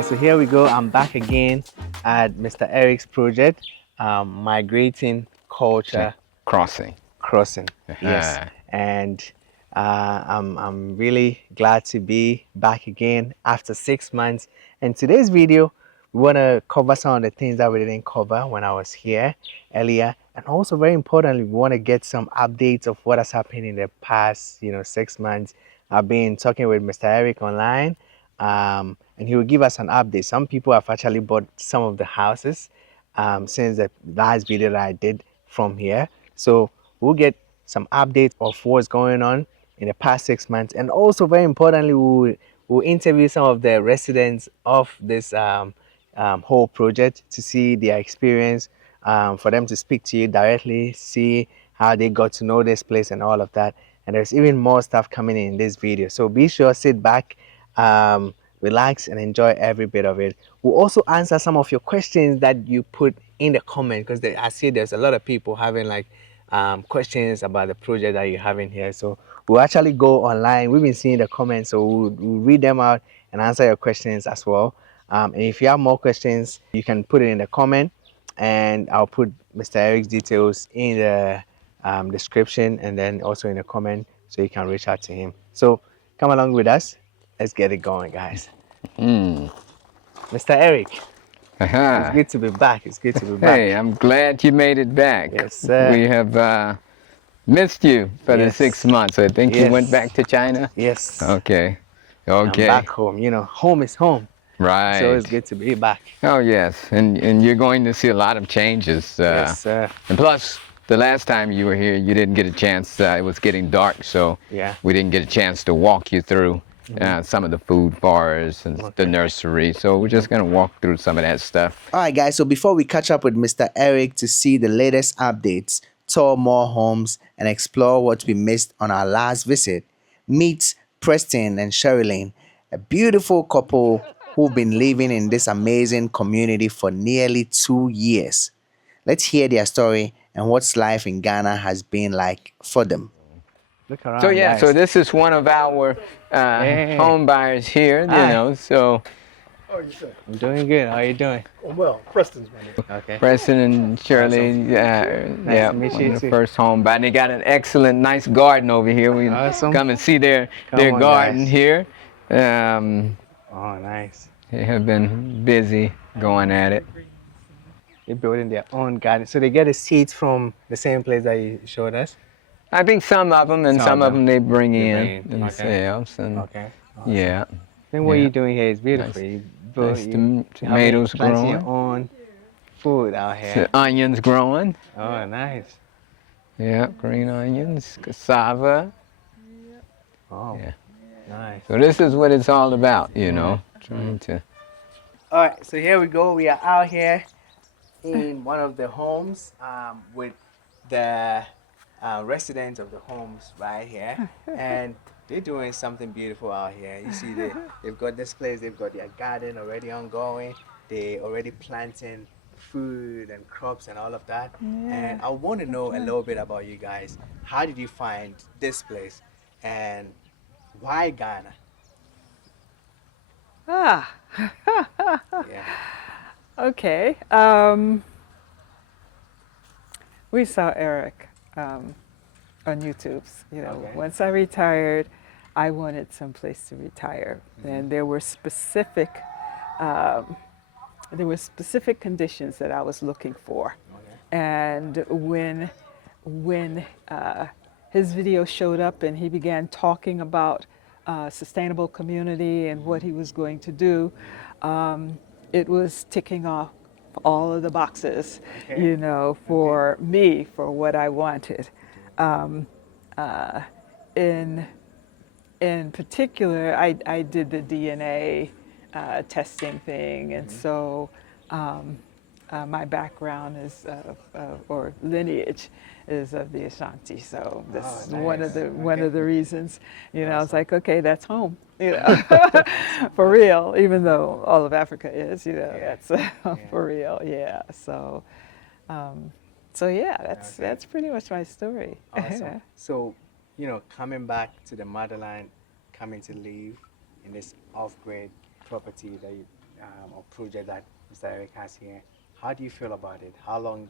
guys, so here we go. I'm back again at Mr. Eric's project, Migrating Culture Crossing. Crossing. Yes, and I'm really glad to be back again after 6 months. And today's video, we want to cover some of the things that we didn't cover when I was here earlier, and also very importantly, we want to get some updates of what has happened in the past, 6 months. I've been talking with Mr. Eric online, and he will give us an update. Some people have actually bought some of the houses since the last video that I did from here. So we'll get some updates of what's going on in the past 6 months, and also very importantly, we'll interview some of the residents of this whole project to see their experience, for them to speak to you directly, see how they got to know this place and all of that. And there's even more stuff coming in this video, so be sure sit back, relax, and enjoy every bit of it. We'll also answer some of your questions that you put in the comment, because I see there's a lot of people having like questions about the project that you're having here. So we'll actually go online. We've been seeing the comments, so we'll read them out and answer your questions as well. And if you have more questions, you can put it in the comment, and I'll put Mr. Eric's details in the description and then also in the comment, so you can reach out to him. So come along with us. Let's get it going, guys. Mr. Eric, it's good to be back. It's good to be back. Hey, I'm glad you made it back. Yes, sir. We have missed you for the 6 months. I think you went back to China? Yes. Okay. I'm back home. Home is home. Right. So it's good to be back. Oh, yes. And you're going to see a lot of changes. Yes, sir. And plus, the last time you were here, you didn't get a chance. It was getting dark, so we didn't get a chance to walk you through some of the food bars and the nursery. So we're just going to walk through some of that stuff. All right, guys. So before we catch up with Mr. Eric to see the latest updates, tour more homes, and explore what we missed on our last visit, meet Preston and Sherilyn, a beautiful couple who've been living in this amazing community for nearly 2 years. Let's hear their story and what's life in Ghana has been like for them. Look around, so guys. So this is one of our home buyers here, so. Oh, you said. I'm doing good. How are you doing? Oh, well, Preston's my name. Okay. Preston and Shirley, Nice to meet you the too. first home buyer. They got an excellent, nice garden over here. We come and see their garden here. Oh, nice. They have been busy going at it. They're building their own garden. So they get the seeds from the same place that you showed us? I think some of them, and some of them they bring in Okay. themselves. And Okay. awesome. Yeah. Then what you're doing here is beautiful. Nice tomatoes growing. Your own food out here. So onions growing. Oh, nice. Yeah, green onions, cassava. Oh, yeah. Nice. So this is what it's all about, trying to. All right, so here we go. We are out here in one of the homes with the residents of the homes right here, and they're doing something beautiful out here. You see, they've got this place, they've got their garden already ongoing. They already planting food and crops and all of that. And I want to know a little bit about you guys. How did you find this place, and why Ghana? Yeah. Okay. We saw Eric on YouTube. Once I retired, I wanted someplace to retire, and there were specific conditions that I was looking for. And when his video showed up and he began talking about sustainable community and what he was going to do, it was ticking off all of the boxes, for me, for what I wanted. In particular, I did the DNA testing thing, and so my background is or lineage is of the Ashanti, so this is one of the reasons. I was like, okay, that's home. For real. Even though all of Africa is, that's for real. Yeah. So, that's pretty much my story. Awesome. So, coming back to the motherland, coming to live in this off-grid property that or project that Mr. Eric has here. How do you feel about it? How long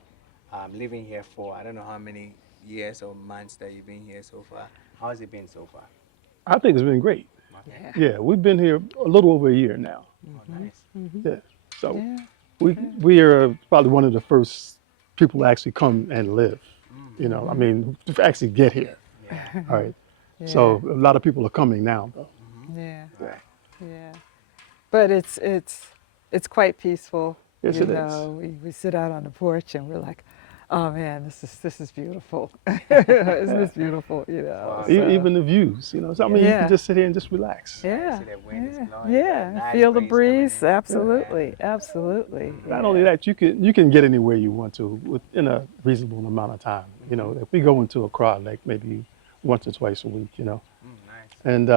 living here for? I don't know how many years or months that you've been here so far. How has it been so far? I think it's been great. Okay. Yeah, we've been here a little over a year now. Oh, nice. Yeah, so Yeah. we are probably one of the first people to actually come and live. You know, I mean, to actually get here. Yeah. All right. Yeah. So a lot of people are coming now, though. Yeah. Right. Yeah. But it's quite peaceful. Yes, you it is. know, we sit out on the porch and we're like, oh man, this is beautiful. Isn't this beautiful? You know. Wow. So, Even the views, you know. So, I mean, you Yeah. can just sit here and just relax. yeah. See the wind is Yeah. blowing, Yeah. nice Feel the breeze breeze. coming in. Absolutely. Absolutely. Not only that, you can get anywhere you want to within a reasonable amount of time. You know, if we go into a crowd like maybe once or twice a week, you know, Nice. and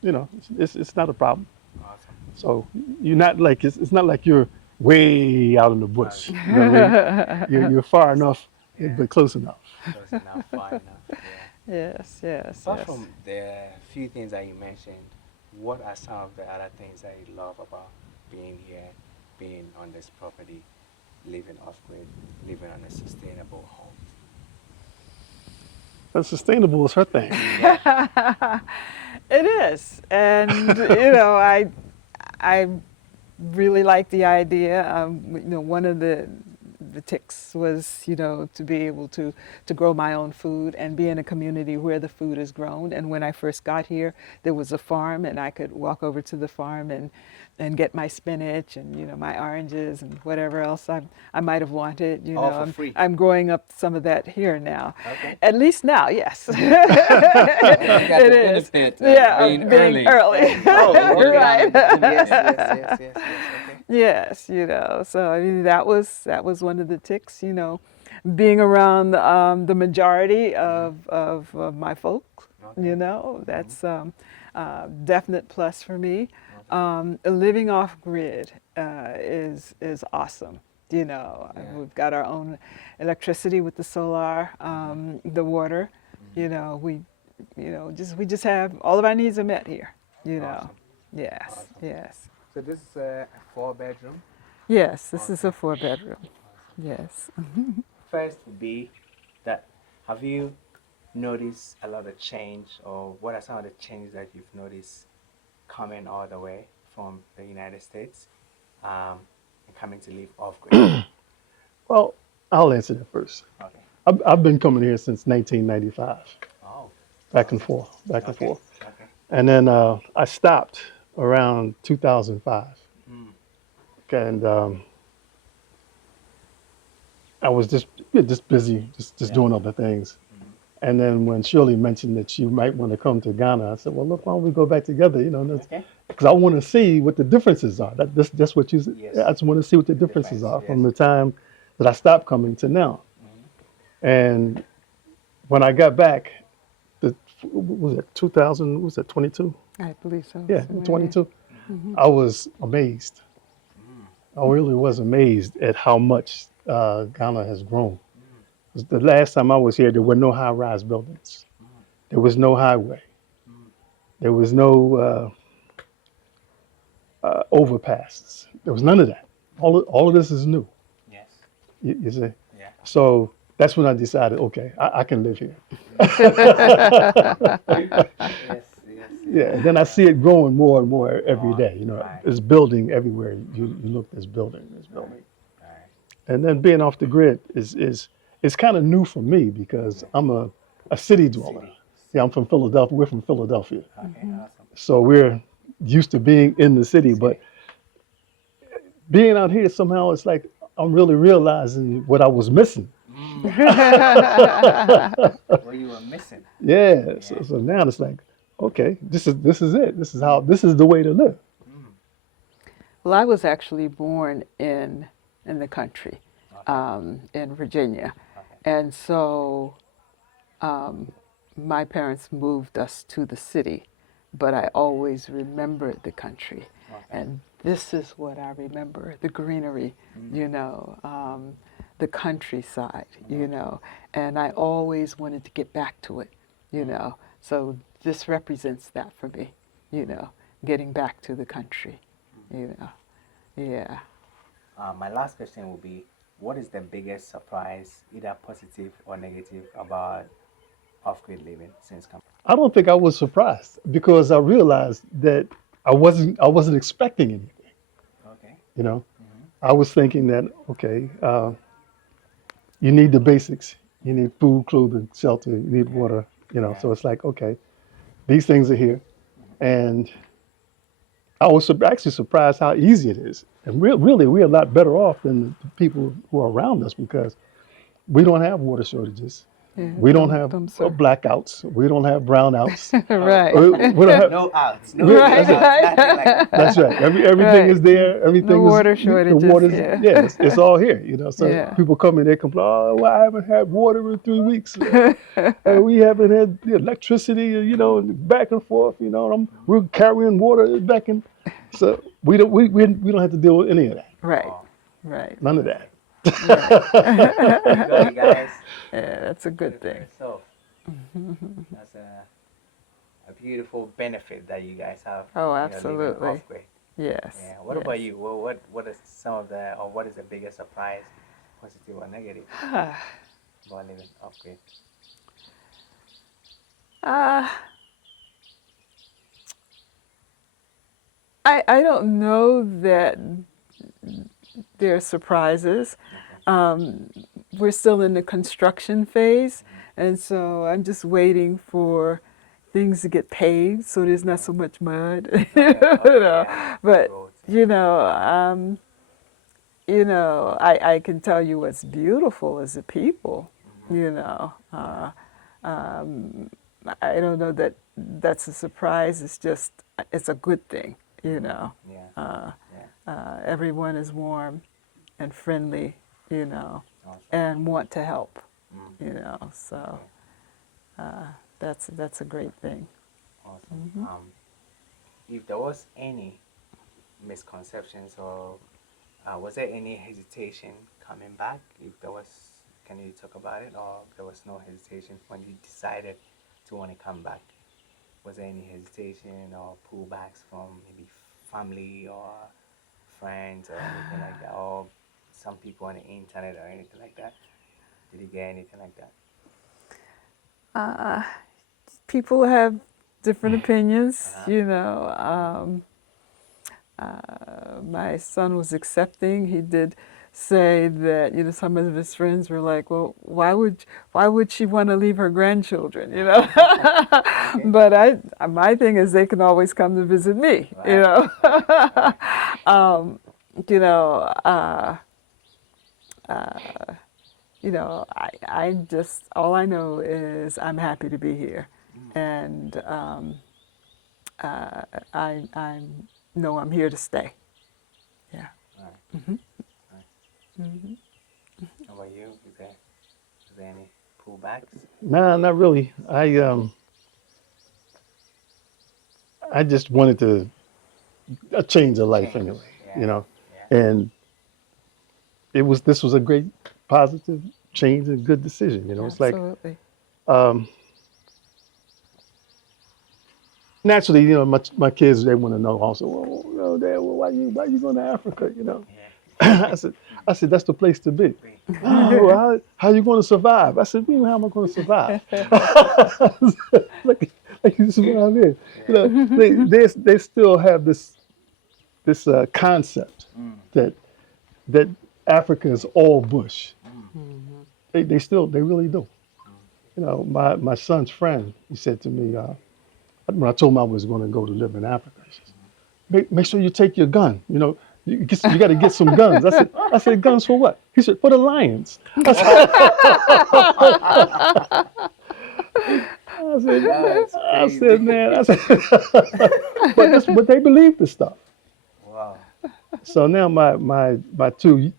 you know, it's not a problem. Awesome. So you're not like it's not like you're way out in the bush. You know what I mean? You're far enough, but close enough. Close enough, far enough. Yeah. Yes. Yes. Apart Yes. from the few things that you mentioned, what are some of the other things that you love about being here, being on this property, living off-grid, living on a sustainable home? But sustainable is her thing. It is, and you know, I really like the idea. You know, one of the ticks was, you know, to be able to grow my own food and be in a community where the food is grown. And when I first got here, there was a farm, and I could walk over to the farm and get my spinach and, you know, my oranges and whatever else I might have wanted. You All know, for free. I'm growing up some of that here now. Okay. At least now, yes. You got It the is. benefit of Yeah, being early. Oh, okay. Right. Yes. Okay. Yes, you know. So I mean, that was one of the ticks. You know, being around the majority of my folks. Okay. You know, that's definite plus for me. Living off grid is awesome. You know, we've got our own electricity with the solar, the water. You know, we just have all of our needs are met here. You know, Awesome. yes, Awesome. yes. So this is a 4-bedroom. Yes, this is a 4-bedroom. Yes. First would be that, have you noticed a lot of change, or what are some of the changes that you've noticed coming all the way from the United States and coming to live off-grid? Well, I'll answer that first. Okay. I've been coming here since 1995, Oh. back and forth. Okay. And then I stopped around 2005. And I was just busy, just doing other things. And then when Shirley mentioned that she might want to come to Ghana, I said, well, look, why don't we go back together? You know, because I want to see what the differences are. That's what you said. Yes. I just want to see what the differences are from the time that I stopped coming to now. And when I got back, was it 2000? Was it 22? I believe so. Yeah, somewhere 22. I was amazed. I really was amazed at how much Ghana has grown. 'Cause the last time I was here, there were no high-rise buildings. There was no highway. There was no overpasses. There was none of that. All of this is new. Yes. You see? Yeah. So that's when I decided, okay, I can live here. Yes. Yeah. And then I see it growing more and more every day. You know, Right. it's building everywhere. You look, there's building. Right. And then being off the grid is kind of new for me because I'm a city dweller. Yeah, I'm from Philadelphia. We're from Philadelphia. Okay. Awesome. So we're used to being in the city, but being out here somehow it's like I'm really realizing what I was missing. What you were missing. Yeah. So now it's like, okay, this is it. This is the way to live. Well, I was actually born in the country, in Virginia, and so my parents moved us to the city, but I always remembered the country, and this is what I remember: the greenery, you know, the countryside, you know, and I always wanted to get back to it, you know. So this represents that for me, you know, getting back to the country. You know, yeah. My last question will be, what is the biggest surprise, either positive or negative, about off-grid living since coming? I don't think I was surprised because I realized that I wasn't expecting anything. Okay. You know, I was thinking that okay, you need the basics. You need food, clothing, shelter. You need water. You know, Yeah. so it's like okay, these things are here, and I was actually surprised how easy it is. And really, we're a lot better off than the people who are around us because we don't have water shortages. Yeah, We don't have sir. blackouts. We don't have brownouts. Right. We don't have. No outs. No Right, outs. right. Nothing like that. That's right. Everything Right. is there. No Everything is water the shortages, water's yeah. it's all here. You know, so Yeah. people come in, they complain, oh, well, I haven't had water in 3 weeks. We haven't had the electricity. You know, back and forth. You know, we're carrying water back and so we don't have to deal with any of that. Right. Oh, Right. None of that. there you go, you guys. Yeah, that's a good thing. So, that's a beautiful benefit that you guys have. Oh, you know, living absolutely. off-grid. Yes. Yeah. What about you? Well, what is some of the, or what is the biggest surprise, positive or negative, about living off-grid? I don't know that there are surprises. We're still in the construction phase, and so I'm just waiting for things to get paved so there's not so much mud. you know. Yeah. But Roads. I can tell you what's beautiful is the people. You know, I don't know that that's a surprise. It's just it's a good thing. You know, Yeah. everyone is warm and friendly. You know, Awesome. and want to help. You know, so that's a great thing. Awesome. If there was any misconceptions or was there any hesitation coming back? If there was, can you talk about it? Or there was no hesitation when you decided to want to come back? Was there any hesitation or pullbacks from maybe family or friends or anything like that? Or some people on the internet or anything like that? Did you get anything like that? People have different opinions, you know. My son was accepting. He did say that, you know, some of his friends were like, well, why would she want to leave her grandchildren, you know? But my thing is they can always come to visit me, you know. You know, you know, I just, all I know is I'm happy to be here. And I know I'm here to stay. Yeah. Right. Right. How about you? Is there any pullbacks? Nah, not really. I just wanted to a change of life Change. anyway, Yeah. you know, Yeah. and this was a great positive change and good decision. You know, it's like Absolutely. naturally, you know, my kids they want to know also. Well, you know, Dad, well, why you going to Africa? You know, Yeah. I said that's the place to be. Oh, how you going to survive? I said, how am I going to survive? like you survive here. You know, they still have this concept that Africa is all bush. They really do. You know, my son's friend, he said to me, when I told him I was going to go to live in Africa, he says, make sure you take your gun. You know, you got to get some guns. I said, guns for what? He said, for the lions. I said, man, but they believe the stuff. Wow. So now my two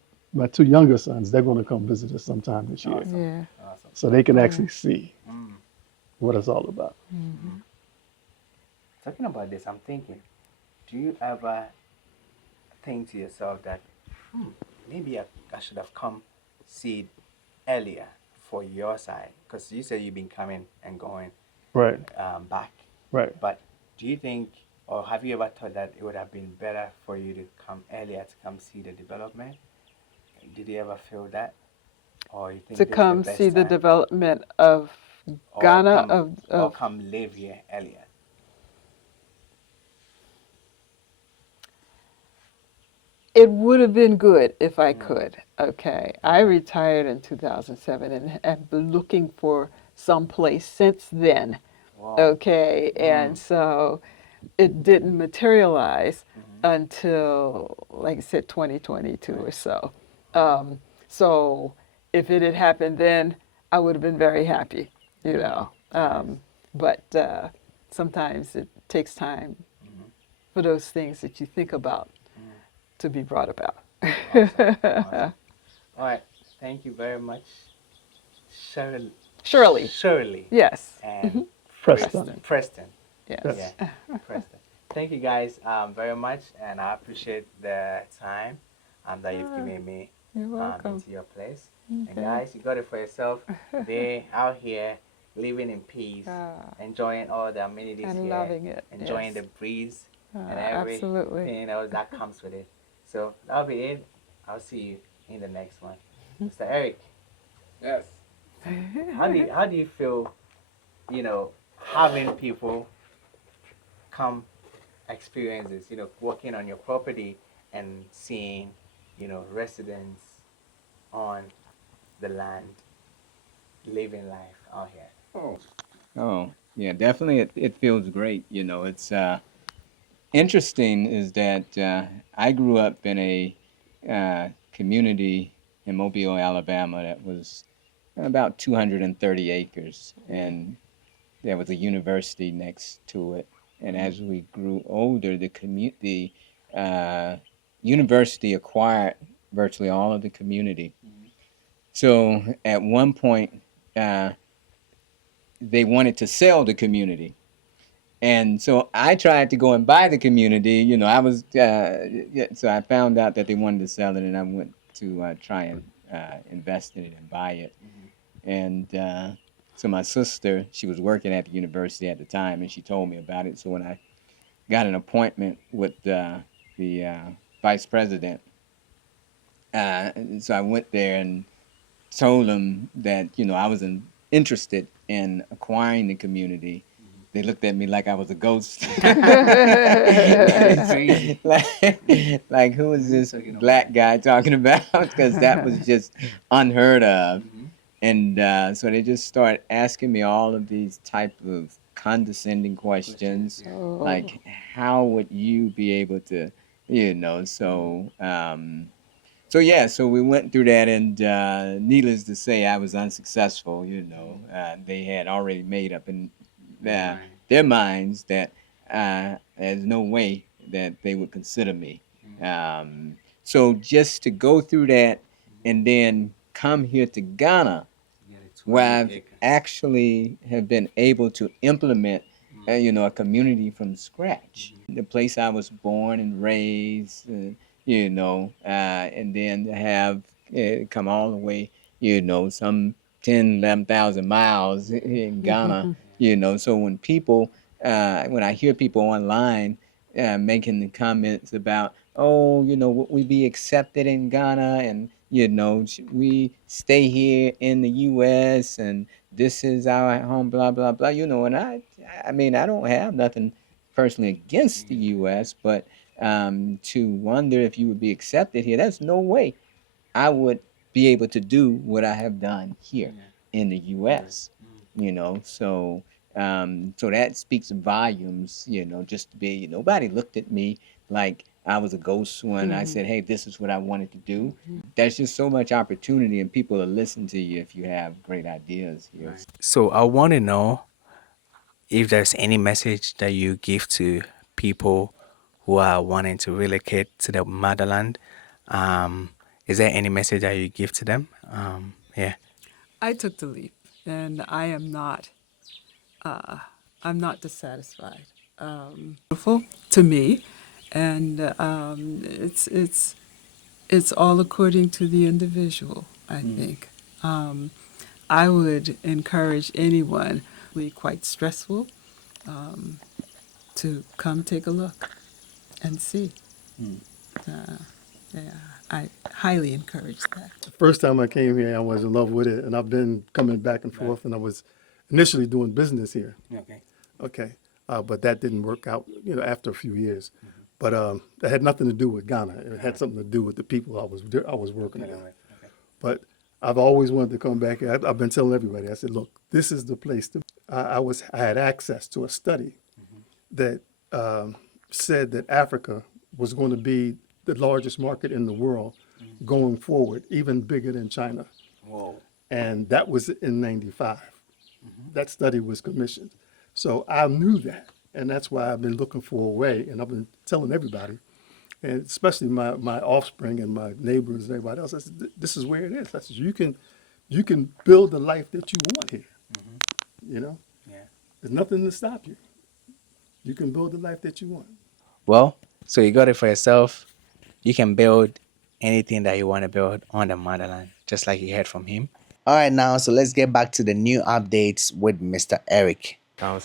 younger sons, they're going to come visit us sometime this year, Yeah. Awesome. so they can actually see what it's all about. Talking about this, I'm thinking, do you ever think to yourself that maybe I should have come see it earlier for your side? Because you said you've been coming and going Right, back. right. But do you think Or have you ever thought that it would have been better for you to come earlier to come see the development? Did you ever feel that? Or you To think this is the come see best the time? development of Or Ghana, come or of come live here earlier? it would have been good if I Mm. could. Okay. I retired in 2007 and have been looking for some place since then. Wow. Okay. And Mm. so it didn't materialize Mm-hmm. until, like I said, 2022 Right. or so. Right. So if it had happened then, I would have been very happy, you know. Nice. But sometimes it takes time Mm-hmm. for those things that you think about Mm. to be brought about. Awesome. Awesome. All right. Thank you very much, Shirley. Shirley, Shirley yes. and Preston. Preston. Yes. Yeah, Yes. Preston. Thank you guys very much, and I appreciate the time that you've Ah, given me you're welcome. into your place. And Okay. guys, you got it for yourself. They out here living in peace, enjoying all the amenities And here, loving it. enjoying Yes. the breeze and Absolutely. everything else that comes with it. So that'll be it. I'll see you in the next one. Mr. Eric, Yes. how do you feel, having people come experience this, working on your property and seeing, residents on the land living life out here? Oh, yeah, definitely. It feels great. It's interesting is that I grew up in a community in Mobile, Alabama that was about 230 acres, and there was a university next to it. And as we grew older, the university acquired virtually all of the community. So at one point, uh, they wanted to sell the community. And so I tried to go and buy the community. So I found out that they wanted to sell it, and I went to try and invest in it and buy it. And so my sister, she was working at the university at the time, and she told me about it. So when I got an appointment with the vice president, so I went there and told them that I was interested in acquiring the community. They looked at me like I was a ghost. Crazy. like who is this black guy talking about? Because that was just unheard of. And so they just started asking me all of these type of condescending questions, Oh. like how would you be able to, so yeah, so we went through that, and needless to say, I was unsuccessful. They had already made up in their minds that there's no way that they would consider me. So just to go through that and then come here to Ghana, where I've actually have been able to implement, a community from scratch. The place I was born and raised, and then to have come all the way, some 10, 11,000 miles in Ghana, So when I hear people online making the comments about, oh, would we be accepted in Ghana, and should we stay here in the U.S. and this is our home, blah blah blah, and I mean, I don't have nothing personally against the U.S., but to wonder if you would be accepted here, there's no way I would be able to do what I have done here in the U.S. So that speaks volumes. Just to be, nobody looked at me like I was a ghost when I said, "Hey, this is what I wanted to do." There's just so much opportunity, and people will listen to you if you have great ideas here. Right. So I want to know if there's any message that you give to people who are wanting to relocate to the motherland. Um, is there any message that you give to them? Yeah. I took the leap, and I'm not dissatisfied. Beautiful to me, and it's all according to the individual. I think I would encourage anyone. Quite stressful, to come take a look and see. Yeah, I highly encourage that. The first time I came here, I was in love with it, and I've been coming back and forth. And I was initially doing business here. Okay. Okay, but that didn't work out. After a few years, but that had nothing to do with Ghana. It had something to do with the people I was working with. Okay. But I've always wanted to come back. I've been telling everybody. I said, look, this is the place to. I had access to a study that said that Africa was going to be the largest market in the world going forward, even bigger than China. Whoa. And that was in '95. That study was commissioned. So I knew that. And that's why I've been looking for a way. And I've been telling everybody, and especially my offspring and my neighbors and everybody else, I said, this is where it is. I said, you can build the life that you want here. Yeah. There's nothing to stop you. You can build the life that you want. Well, so you got it for yourself. You can build anything that you want to build on the motherland, just like you heard from him. All right, now, so let's get back to the new updates with Mr. Eric.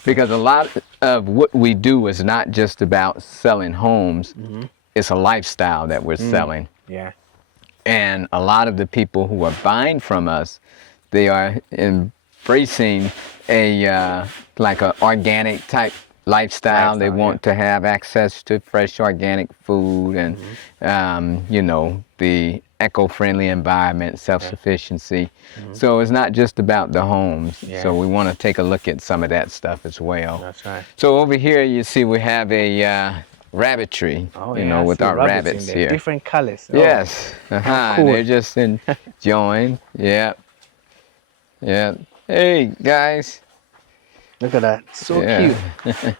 Because a lot of what we do is not just about selling homes. It's a lifestyle that we're selling. Yeah. And a lot of the people who are buying from us, they are embracing a like an organic type lifestyle. They want to have access to fresh organic food and the eco-friendly environment, self-sufficiency. So it's not just about the homes. Yeah. So we want to take a look at some of that stuff as well. That's right. So over here you see we have a rabbitry, with our rabbits here. Different colors. Yes. Cool. They're just enjoying. Yeah. Yeah. Hey, guys. Look at that. So Yeah. cute.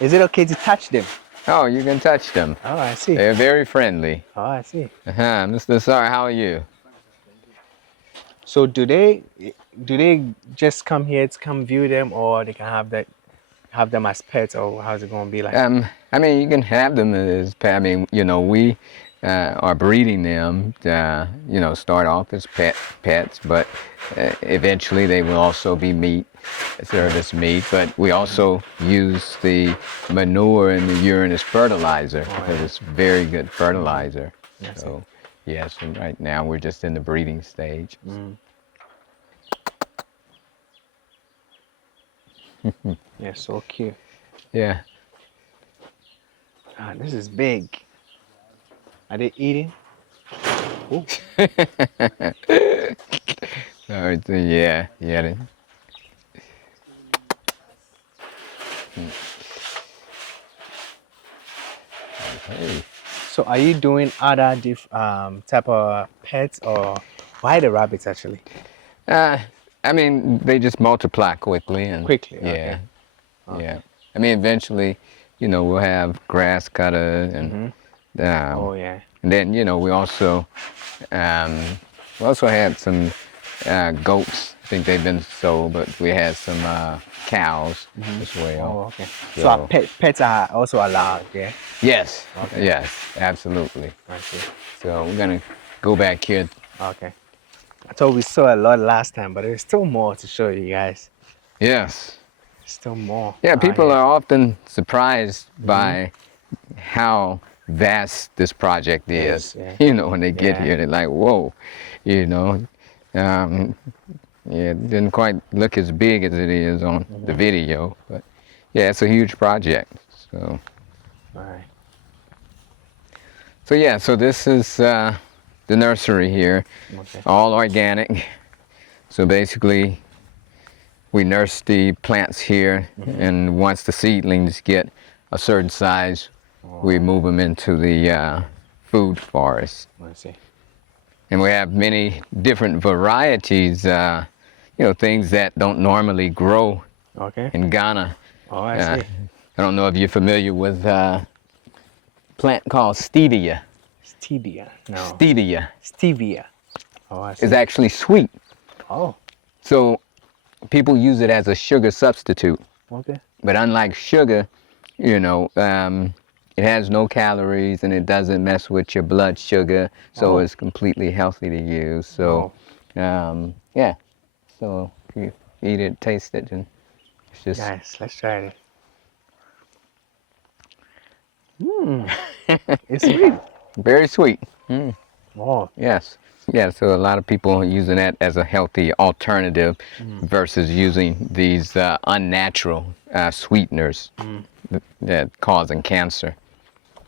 Is it okay to touch them? Oh, you can touch them. Oh, I see. They're very friendly. Oh, I see. Mr. Sar, how are you? So do they just come here to come view them, or they can have them as pets, or how's it going to be like? I mean, you can have them as pets. I mean, we are breeding them, start off as pets, but eventually they will also be meat, service meat. But we also use the manure and the urine as fertilizer because it's very good fertilizer. So, yes, and right now we're just in the breeding stage. Yeah, so cute. Yeah. Ah, this is big. Are they eating? Ooh. Yeah. Okay. So are you doing other type of pets, or why the rabbits actually? I mean, they just multiply quickly and Quickly, yeah, okay. yeah. I mean, eventually, we'll have grass cutter and Oh yeah. and then we also had some goats. I think they've been sold, but we had some cows as well. Oh, okay. So pets are also allowed, yeah? Yes, Okay. yes, absolutely. I see. So we're gonna go back here. Okay. I thought we saw a lot last time, but there's still more to show you guys. Yes. Still more. Yeah, people here. are often surprised by how vast this project is. Yeah. When they get here, they're like, whoa, it didn't quite look as big as it is on the video, but yeah, it's a huge project. So, All right. so yeah, so this is the nursery here, all organic. So basically, we nurse the plants here, and once the seedlings get a certain size, we move them into the food forest. I see. And we have many different varieties, things that don't normally grow in Ghana. Oh, I see. I don't know if you're familiar with a plant called stevia. Stevia. No. Stevia. Stevia. Oh, I see. Is actually sweet. Oh. So people use it as a sugar substitute. Okay. But unlike sugar, it has no calories and it doesn't mess with your blood sugar, so it's completely healthy to use. So, yeah. So if you eat it, taste it, and it's just Nice. Let's try it. It's sweet. Very sweet. Mm. Oh. Yes. Yeah, so a lot of people are using that as a healthy alternative versus using these unnatural sweeteners that causing cancer.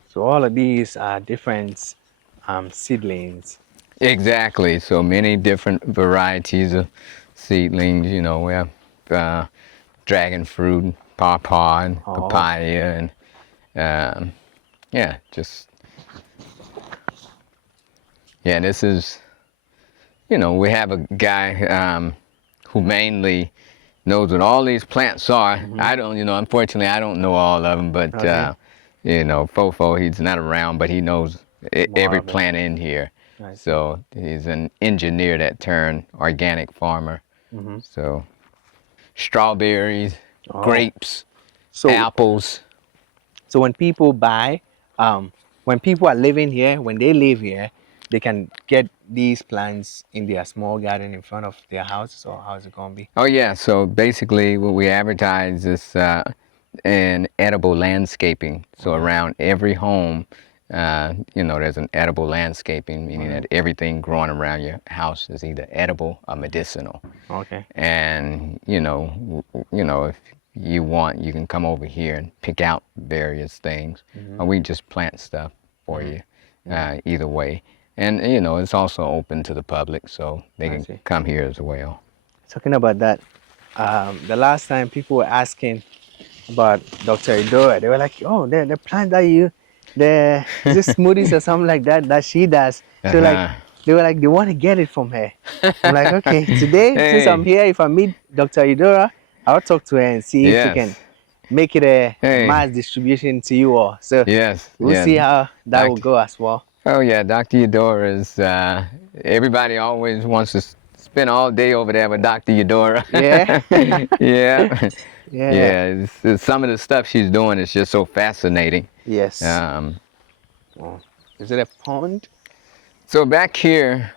So all of these are different seedlings. Exactly. So many different varieties of seedlings. You know, we have dragon fruit, pawpaw, and Oh. papaya, and yeah, just yeah. This is, you know, we have a guy who mainly knows what all these plants are. I don't, you know, unfortunately, I don't know all of them, but Okay. you know, Fofo, he's not around, but he knows More every of it. plant in here. I see. So he's an engineer that turned organic farmer. So strawberries, Oh. grapes, So apples. so when people are living here, when they live here, they can get these plants in their small garden in front of their houses, or how's it gonna be? Oh yeah, so basically what we advertise is an edible landscaping. So Okay. around every home, you know, there's an edible landscaping, meaning that everything growing around your house is either edible or medicinal. Okay. And you know, if you want, you can come over here and pick out various things, or we just plant stuff for you, either way. And you know, it's also open to the public, so they I can see. come here as well. Talking about that, the last time people were asking about Dr. Idora, they were like, "Oh, the plant that is this smoothies or something like that that she does?" So like, Uh-huh. they were like, they want to get it from her. I'm like, okay, today since I'm Hey, here, if I meet Dr. Idora, I'll talk to her and see if we can yes. make it a Hey, mass distribution to you all. So yes, we'll yes. see how that will Doctor, go as well. oh yeah, Dr. Eudora is, everybody always wants to spend all day over there with Dr. Eudora. Yeah, Yeah. yeah, Yeah, some of the stuff she's doing is just so fascinating. yes. Um, Oh, is it a pond? so back here,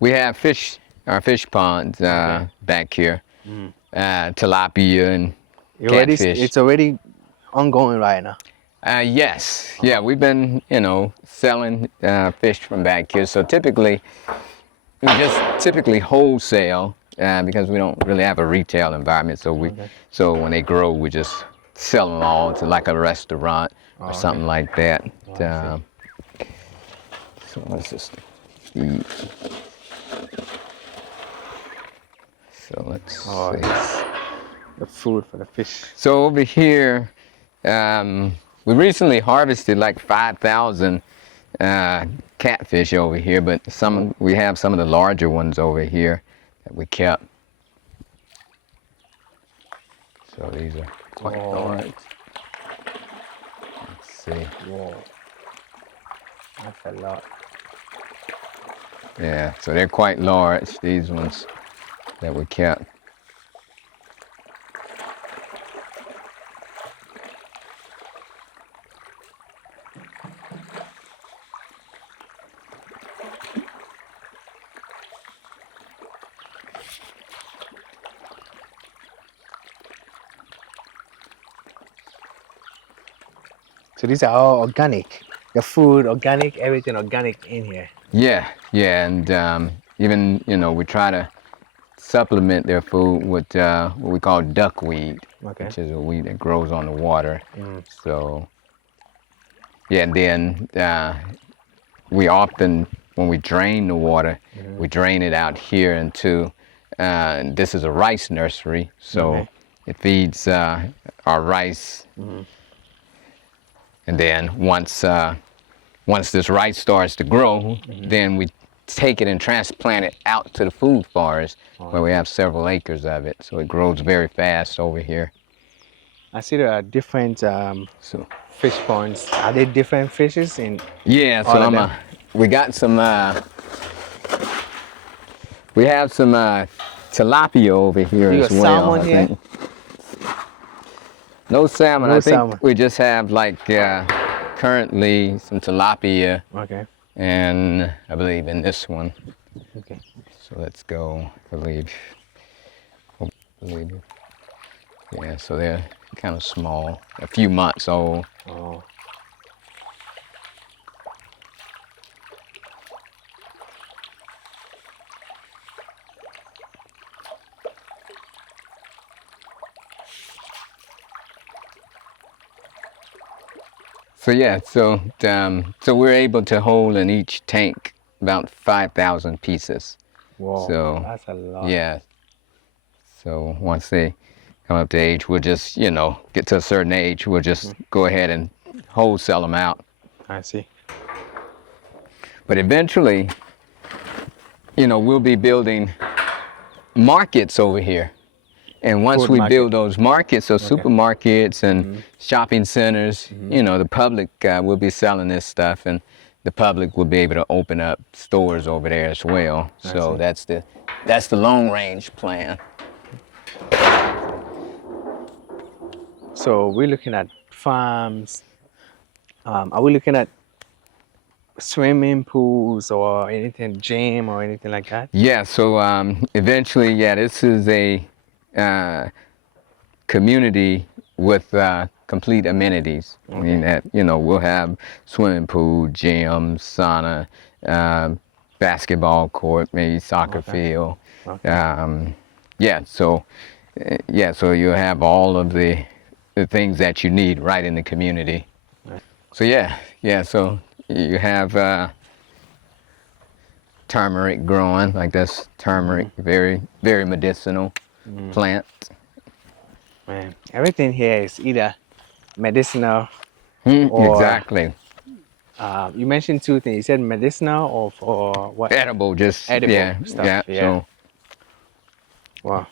we have fish, our fish ponds Okay. back here, tilapia and catfish. It's already ongoing right now. Yes, yeah, we've been, you know, selling fish from back here. So typically, we just typically wholesale because we don't really have a retail environment. So Okay. so when they grow, we just sell them all to like a restaurant or Okay. something like that. Oh, I So what's this? Feed. So let's Oh, see. it's the food for the fish. So over here, we recently harvested like 5,000 catfish over here, but we have some of the larger ones over here that we kept. So these are quite large. Let's see. Whoa, that's a lot. Yeah, so they're quite large, these ones that we kept. So these are all organic. The food, organic, everything organic in here. Yeah, yeah, and even, you know, we try to supplement their food with what we call duckweed, Okay. which is a weed that grows on the water. So, yeah, and then we often, when we drain the water, we drain it out here into, this is a rice nursery, so Okay. it feeds our rice. And then once this rice starts to grow, then we take it and transplant it out to the food forest where we have several acres of it. So it grows very fast over here. I see there are different So fish ponds. Are they different fishes in yeah, so all of them? we got some, we have some tilapia over here You as got well. salmon I here? think. No salmon. No I think salmon. we just have like currently some tilapia, Okay. and I believe in this one. Okay. So let's go. I believe. Yeah, so they're kind of small, a few months old. Oh. So yeah, so we're able to hold in each tank about 5,000 pieces. Wow, So that's a lot. yeah, so once they come up to age, we'll just, you know, get to a certain age, we'll just go ahead and wholesale them out. I see. But eventually, you know, we'll be building markets over here. And once Food we market. build those markets, so Okay. supermarkets and shopping centers, you know, the public will be selling this stuff, and the public will be able to open up stores over there as well. So that's the long range plan. So we're looking at farms. Are we looking at swimming pools or anything, gym or anything like that? Yeah. So eventually, yeah, this is a community with complete amenities. Okay. I mean that, you know, we'll have swimming pool, gym, sauna, basketball court, maybe soccer field. Okay. So you'll have all of the things that you need right in the community. Right. So you have turmeric growing, like that's turmeric, very, very medicinal plant. Man, everything here is either medicinal or Exactly. you mentioned two things. You said medicinal or for what? Edible, just Edible stuff. Yeah. So Wow.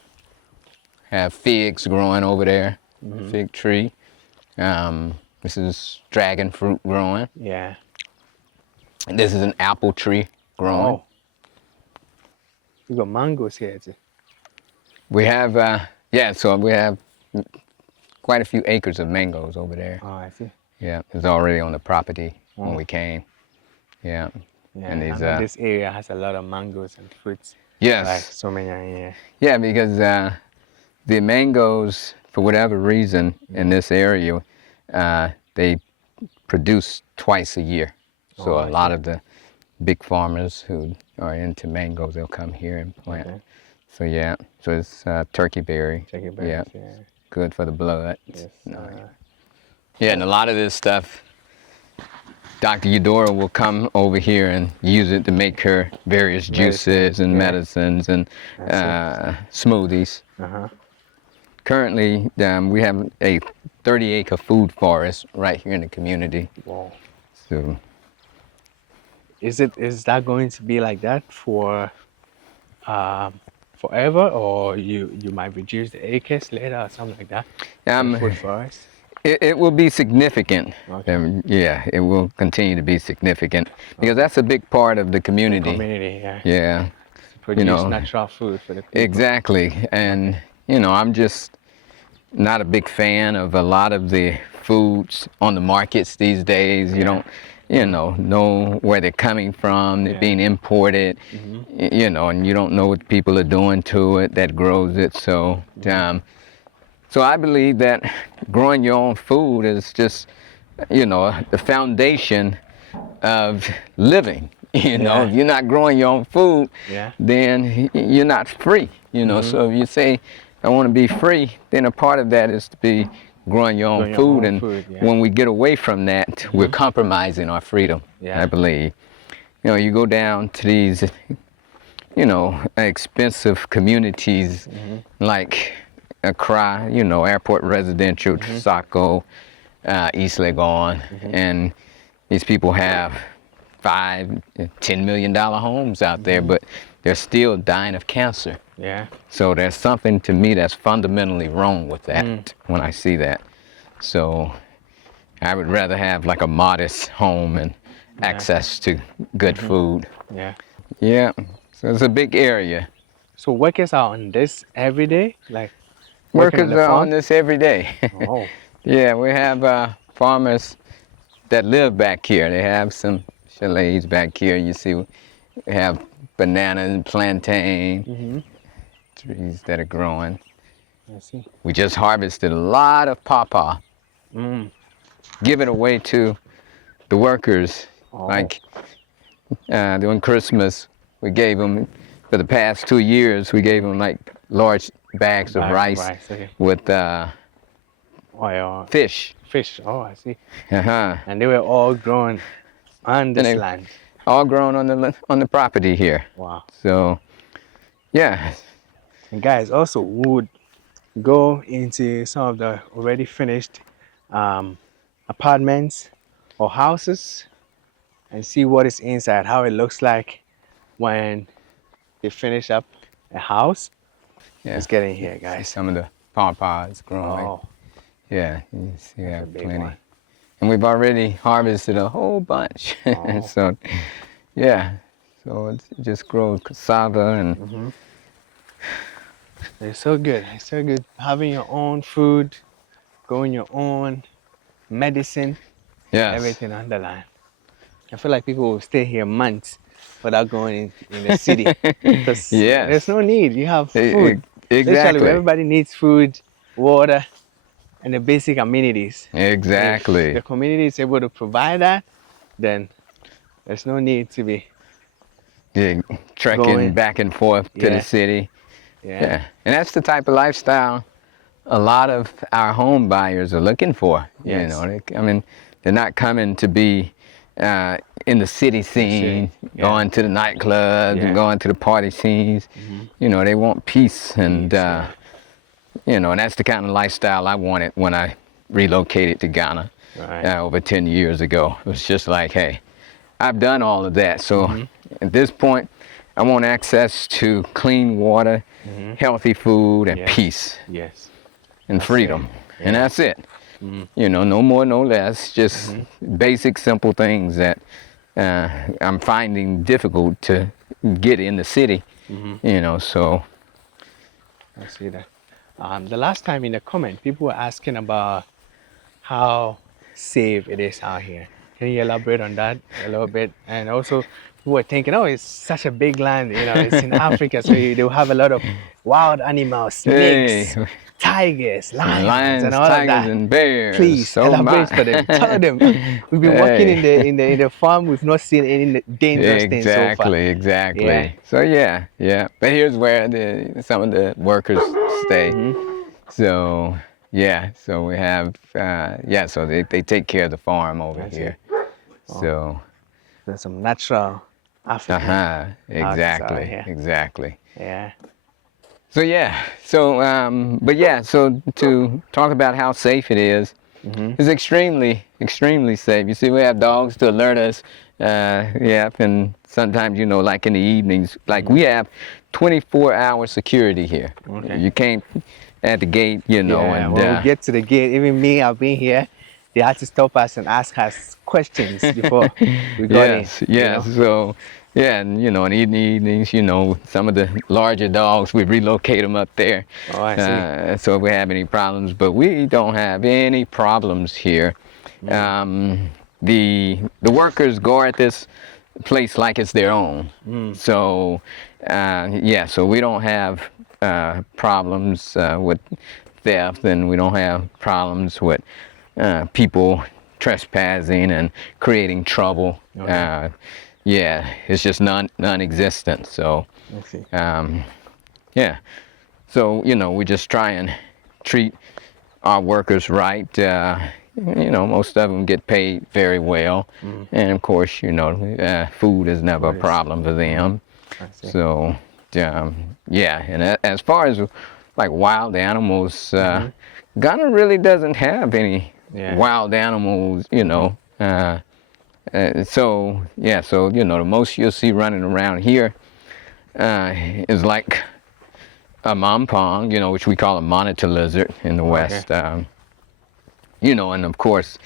have figs growing over there, fig tree. This is dragon fruit growing. Yeah. And this is an apple tree growing. Oh. We got mangoes here too. We have so we have quite a few acres of mangoes over there. Oh, I see. Yeah, it's already on the property when we came. Yeah. Yeah. And these, I know this area has a lot of mangoes and fruits. Yes. Like so many here. Yeah, because the mangoes, for whatever reason, in this area, they produce twice a year. So a lot of the big farmers who are into mangoes, they'll come here and plant. Okay. So yeah, so it's turkey berry. Turkey berries, yeah. Good for the blood. Yes. Yeah, and a lot of this stuff, Dr. Eudora will come over here and use it to make her various juices and medicines and smoothies. Currently, we have a 30-acre food forest right here in the community. Wow. So, is that going to be like that for forever, or you might reduce the acres later or something like that? The food forest. It will be significant. Okay. Yeah, it will continue to be significant because that's a big part of the community. The community, yeah. Yeah. Produce natural food for the people. Exactly. And, you know, I'm just not a big fan of a lot of the foods on the markets these days. You don't, know where they're coming from. They're being imported, and you don't know what people are doing to it that grows it. So, so I believe that growing your own food is just, the foundation of living. If you're not growing your own food, then you're not free. So if you say, I want to be free, then a part of that is to be growing your own food. And when we get away from that, we're compromising our freedom, I believe. You go down to these, expensive communities like Accra, Airport Residential, Saco, East Legon, and these people have $5-10 million homes out there, but they're still dying of cancer. Yeah. So there's something to me that's fundamentally wrong with that when I see that. So I would rather have like a modest home and access to good food. Yeah. Yeah. So it's a big area. So workers are on this every day? Like workers are on this every day. Oh. Yeah, we have farmers that live back here. They have some chalets back here. You see, we have banana and plantain trees that are growing. I see. We just harvested a lot of pawpaw. Give it away to the workers. Like during Christmas, we gave them, for the past 2 years, we gave them like large bags of rice with fish. Fish. Oh, I see. Uh-huh. And they were all grown on And this they land. all grown on the property here. Wow. So, yeah. And guys, also we would go into some of the already finished apartments or houses and see what is inside, how it looks like when they finish up a house. Yeah. Let's get in here, See guys. some of the pawpaws growing. Oh, Yeah, you see, that's a have big plenty. one. And we've already harvested a whole bunch. Oh. So, yeah. So it just grows cassava and It's so good. It's so good having your own food, growing your own medicine, yes. everything on the line. I feel like people will stay here months without going in the city because there's Yes. no need. You have food. Especially Exactly. everybody needs food, water, and the basic amenities. If Exactly. the community is able to provide that, then there's no need to be Yeah, trekking going. back and forth to the Yeah, city. yeah. Yeah. And that's the type of lifestyle a lot of our home buyers are looking for. You Yes. know, I mean, they're not coming to be in the city scene, yeah. going to the nightclubs Yeah. and going to the party scenes. You know, they want peace and, Peace, yeah. you know, and that's the kind of lifestyle I wanted when I relocated to Ghana Right. over 10 years ago. It was just like, hey, I've done all of that. So at this point, I want access to clean water, healthy food, and Yes. peace Yes. and That's freedom. it. And Yeah. that's it. You know, no more, no less. Just basic, simple things that I'm finding difficult to get in the city. You know, so. I see that. The last time in the comment, people were asking about how safe it is out here. Can you elaborate on that a little bit? And also, people were thinking, oh, it's such a big land, you know, it's in Africa, so they'll have a lot of wild animals, snakes, Hey, tigers, lions, and lions, all of tigers, that. and bears. Please Oh elaborate my. for them. Tell them we've been working in the farm. We've not seen any dangerous things so far. Exactly. Yeah. So yeah. But here's where some of the workers stay. So yeah. So we have So they take care of the farm over here. So. There's some natural African. Exactly. Yeah. So yeah. So to talk about how safe it is. It's extremely safe. You see, we have dogs to alert us. And sometimes, you know, like in the evenings, like we have 24-hour security here. Okay. You can't at the gate, you know. Yeah, and when we get to the gate, even me, I've been here. They had to stop us and ask us questions before we got in. Yes. You know? So, yeah, and you know, in the evenings, you know, some of the larger dogs, we relocate them up there. Oh, I see. So if we have any problems, but we don't have any problems here. The workers guard this place like it's their own. So, so we don't have problems with theft, and we don't have problems with people trespassing and creating trouble. Okay. It's just non-existent. So, I see. So, you know, we just try and treat our workers right. You know, most of them get paid very well. And of course, you know, food is never a problem for them. I see. So, and as far as like wild animals, Ghana really doesn't have any wild animals, you know. So, you know, the most you'll see running around here is like a mampong, you know, which we call a monitor lizard in the West. You know, and of course,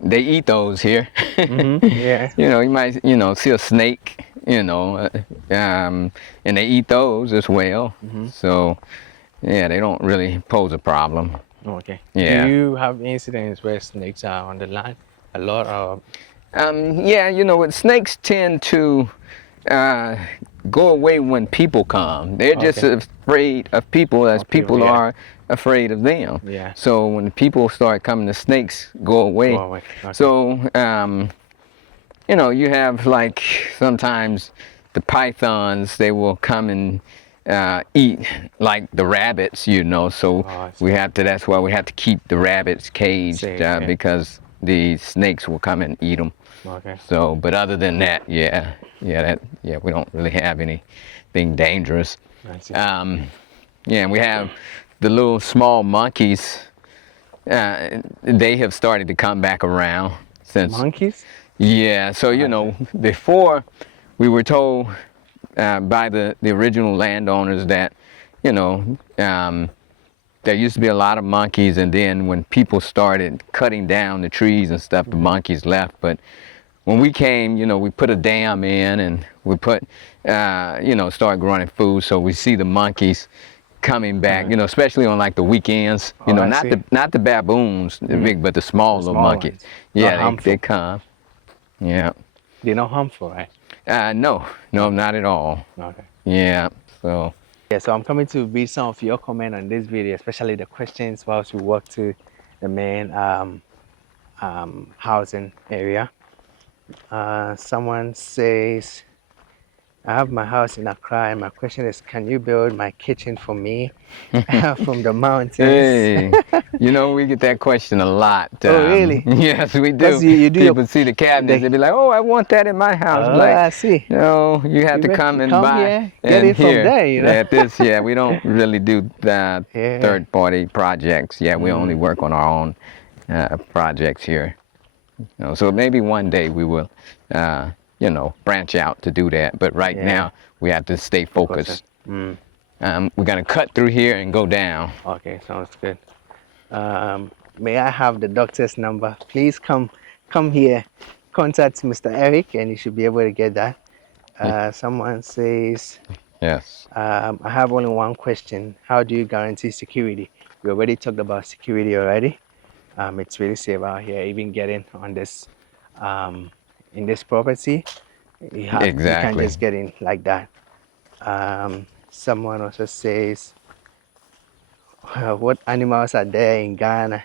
they eat those here. Yeah. You know, you might, you know, see a snake, you know, and they eat those as well. So, yeah, they don't really pose a problem. Okay. Yeah. Do you have incidents where snakes are on the line? A lot of. Yeah, you know, snakes tend to go away when people come. They're just afraid of people as people are afraid of them. Yeah. So when people start coming, the snakes go away. Okay. So, you know, you have like sometimes the pythons, they will come and eat like the rabbits, you know. So that's why we have to keep the rabbits caged because the snakes will come and eat them. Okay. So, but other than that, we don't really have anything dangerous. Yeah, and we have the little small monkeys. They have started to come back around since. Monkeys? Yeah, so you know, before we were told by the original landowners that, you know, there used to be a lot of monkeys, and then when people started cutting down the trees and stuff, the monkeys left. But when we came, you know, we put a dam in, and we put, you know, started growing food, so we see the monkeys coming back, you know, especially on like the weekends, you know, not the baboons, the big, but the small little monkeys. Ones. Yeah, they come. Yeah. They're not harmful, right? No, not at all. Okay. Yeah, so. Yeah, so I'm coming to read some of your comment on this video, especially the questions whilst we walk to the main housing area. Someone says, I have my house in Accra, and my question is, can you build my kitchen for me from the mountains? Hey, you know, we get that question a lot. Oh, really? Yes, we do. You do People see the cabinets, they be like, oh, I want that in my house. Oh, like, I see. No, you have to come and buy. Here, get it from there, you know? At this, we don't really do third-party projects. Yeah, we only work on our own projects here. You know, so maybe one day we will, you know, branch out to do that. But right now, we have to stay focused. We're going to cut through here and go down. Okay, sounds good. May I have the doctor's number? Please come here. Contact Mr. Eric, and you should be able to get that. Someone says, yes. I have only one question. How do you guarantee security? We already talked about security already. It's really safe out here. Even getting on this, in this property, you can't just get in like that. Someone also says, what animals are there in Ghana?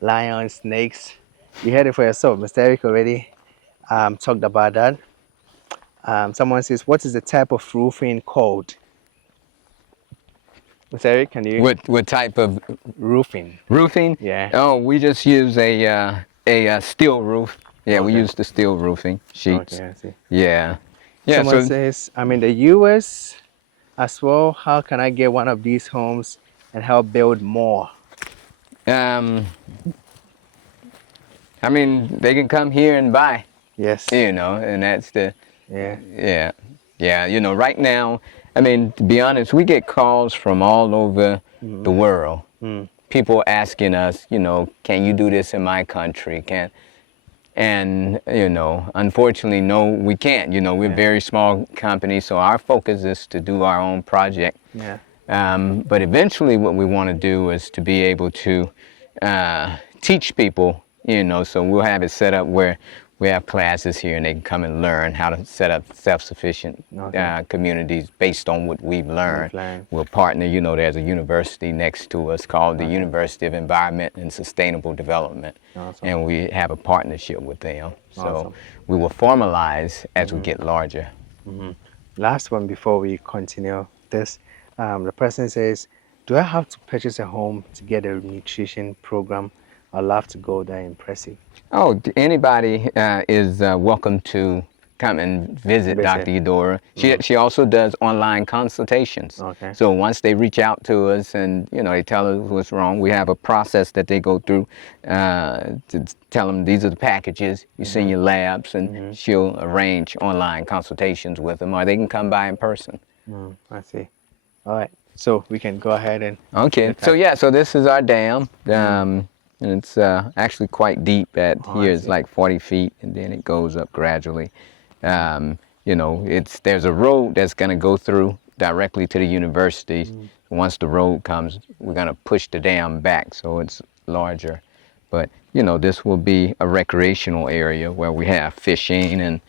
Lions, snakes. You heard it for yourself. Mr. Eric already talked about that. Someone says, what is the type of roofing called? Mr. Eric, can you? What type of roofing? Roofing? Yeah. Oh, we just use a steel roof. Yeah, we use the steel roofing sheets. Okay, I see. Yeah. Someone says, I'm in the U.S. as well. How can I get one of these homes and help build more? I mean, they can come here and buy. Yes. You know, and that's the. Yeah. You know, right now, I mean, to be honest, we get calls from all over the world. People asking us, you know, can you do this in my country? And, you know, unfortunately, no, we can't. You know, we're a very small company, so our focus is to do our own project. Yeah. But eventually what we want to do is to be able to teach people, you know, so we'll have it set up where we have classes here and they can come and learn how to set up self-sufficient communities based on what we've learned. We'll partner, you know, there's a university next to us called the University of Environment and Sustainable Development. And we have a partnership with them. So we will formalize as we get larger. Last one before we continue this. The person says, do I have to purchase a home to get a nutrition program? I'd love to go there. Impressive. Oh, anybody is welcome to come and visit Dr. Eudora. She also does online consultations. Okay. So once they reach out to us and, you know, they tell us what's wrong, we have a process that they go through to tell them these are the packages, you send your labs, and she'll arrange online consultations with them, or they can come by in person. I see. All right. So we can go ahead and... Okay. So this is our dam. And it's actually quite deep. Here it's like 40 feet, and then it goes up gradually. You know, there's a road that's going to go through directly to the university. Once the road comes, we're going to push the dam back so it's larger. But, you know, this will be a recreational area where we have fishing and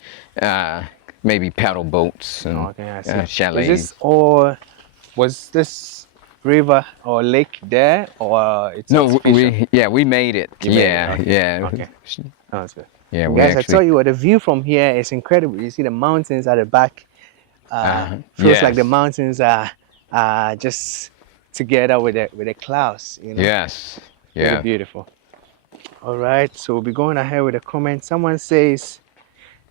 maybe paddle boats and chalets. Is this was this river or lake there, or it's we made it. Okay. Sounds good. Yeah, guys, I tell you what, the view from here is incredible. You see the mountains at the back. Feels like the mountains are just together with the clouds, you know. Yes. Really Yeah. beautiful. All right, so we'll be going ahead with a comment. Someone says,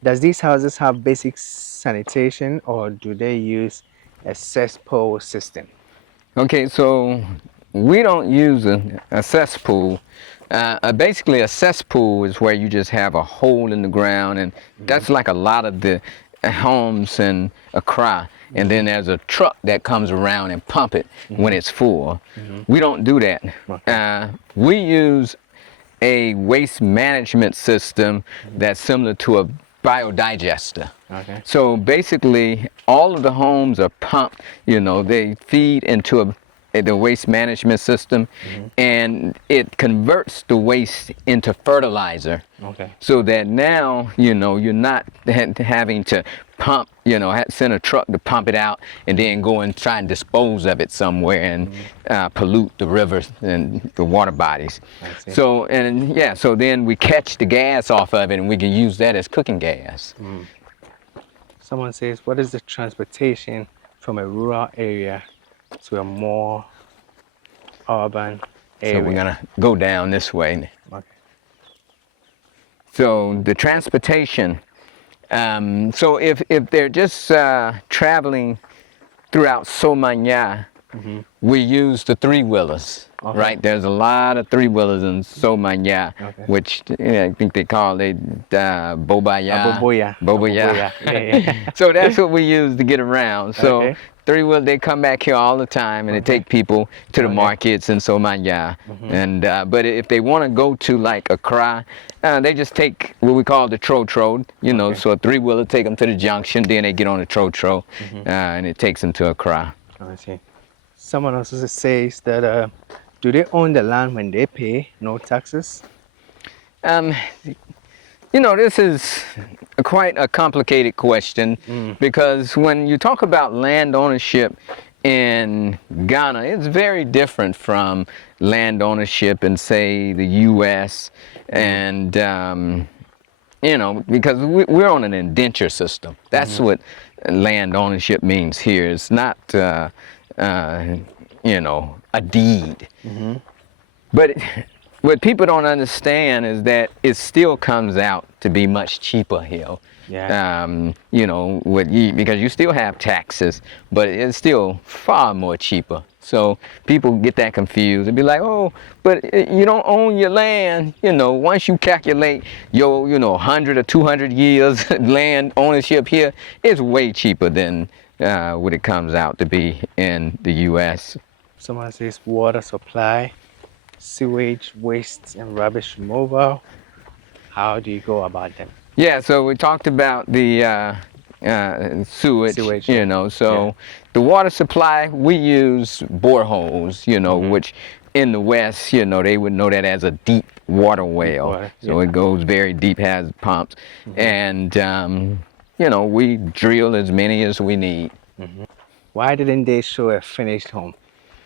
does these houses have basic sanitation or do they use a cesspool system? Okay, so we don't use a cesspool. Basically, a cesspool is where you just have a hole in the ground, and that's like a lot of the homes in Accra. And then there's a truck that comes around and pump it when it's full. We don't do that. Okay. We use a waste management system that's similar to a biodigester. Okay. So basically, all of the homes are pumped, they feed into the waste management system, and it converts the waste into fertilizer. Okay. So that now, you're not having to pump, send a truck to pump it out and then go and try and dispose of it somewhere and pollute the rivers and the water bodies. So, so then we catch the gas off of it and we can use that as cooking gas. Someone says, what is the transportation from a rural area to a more urban area? So we're gonna go down this way. Okay. So the transportation, so if they're just traveling throughout Somanya, we use the three-wheelers, right? There's a lot of three-wheelers in Somanya, which I think they call it Bobaya. Bobaya. Yeah. So that's what we use to get around. So three-wheel, they come back here all the time, and they take people to the markets in Somanya. And but if they want to go to like Accra, they just take what we call the tro-tro, so a three-wheeler take them to the junction, then they get on the tro-tro, and it takes them to Accra. I see. Someone also says that do they own the land when they pay no taxes? This is quite a complicated question because when you talk about land ownership in Ghana, it's very different from land ownership in, say, the U.S. And, because we're on an indenture system. That's what land ownership means here. It's not, a deed. But what people don't understand is that it still comes out to be much cheaper here. Yeah. Because you still have taxes, but it's still far more cheaper. So people get that confused and be like, oh, but you don't own your land. Once you calculate your, 100 or 200 years land ownership here, it's way cheaper than what it comes out to be in the U.S. Someone says water supply, sewage, waste, and rubbish removal. How do you go about them? Yeah, so we talked about the sewage, so the water supply, we use boreholes, which in the West, they would know that as a deep water well. So it goes very deep, has pumps, and, we drill as many as we need. Why didn't they show a finished home?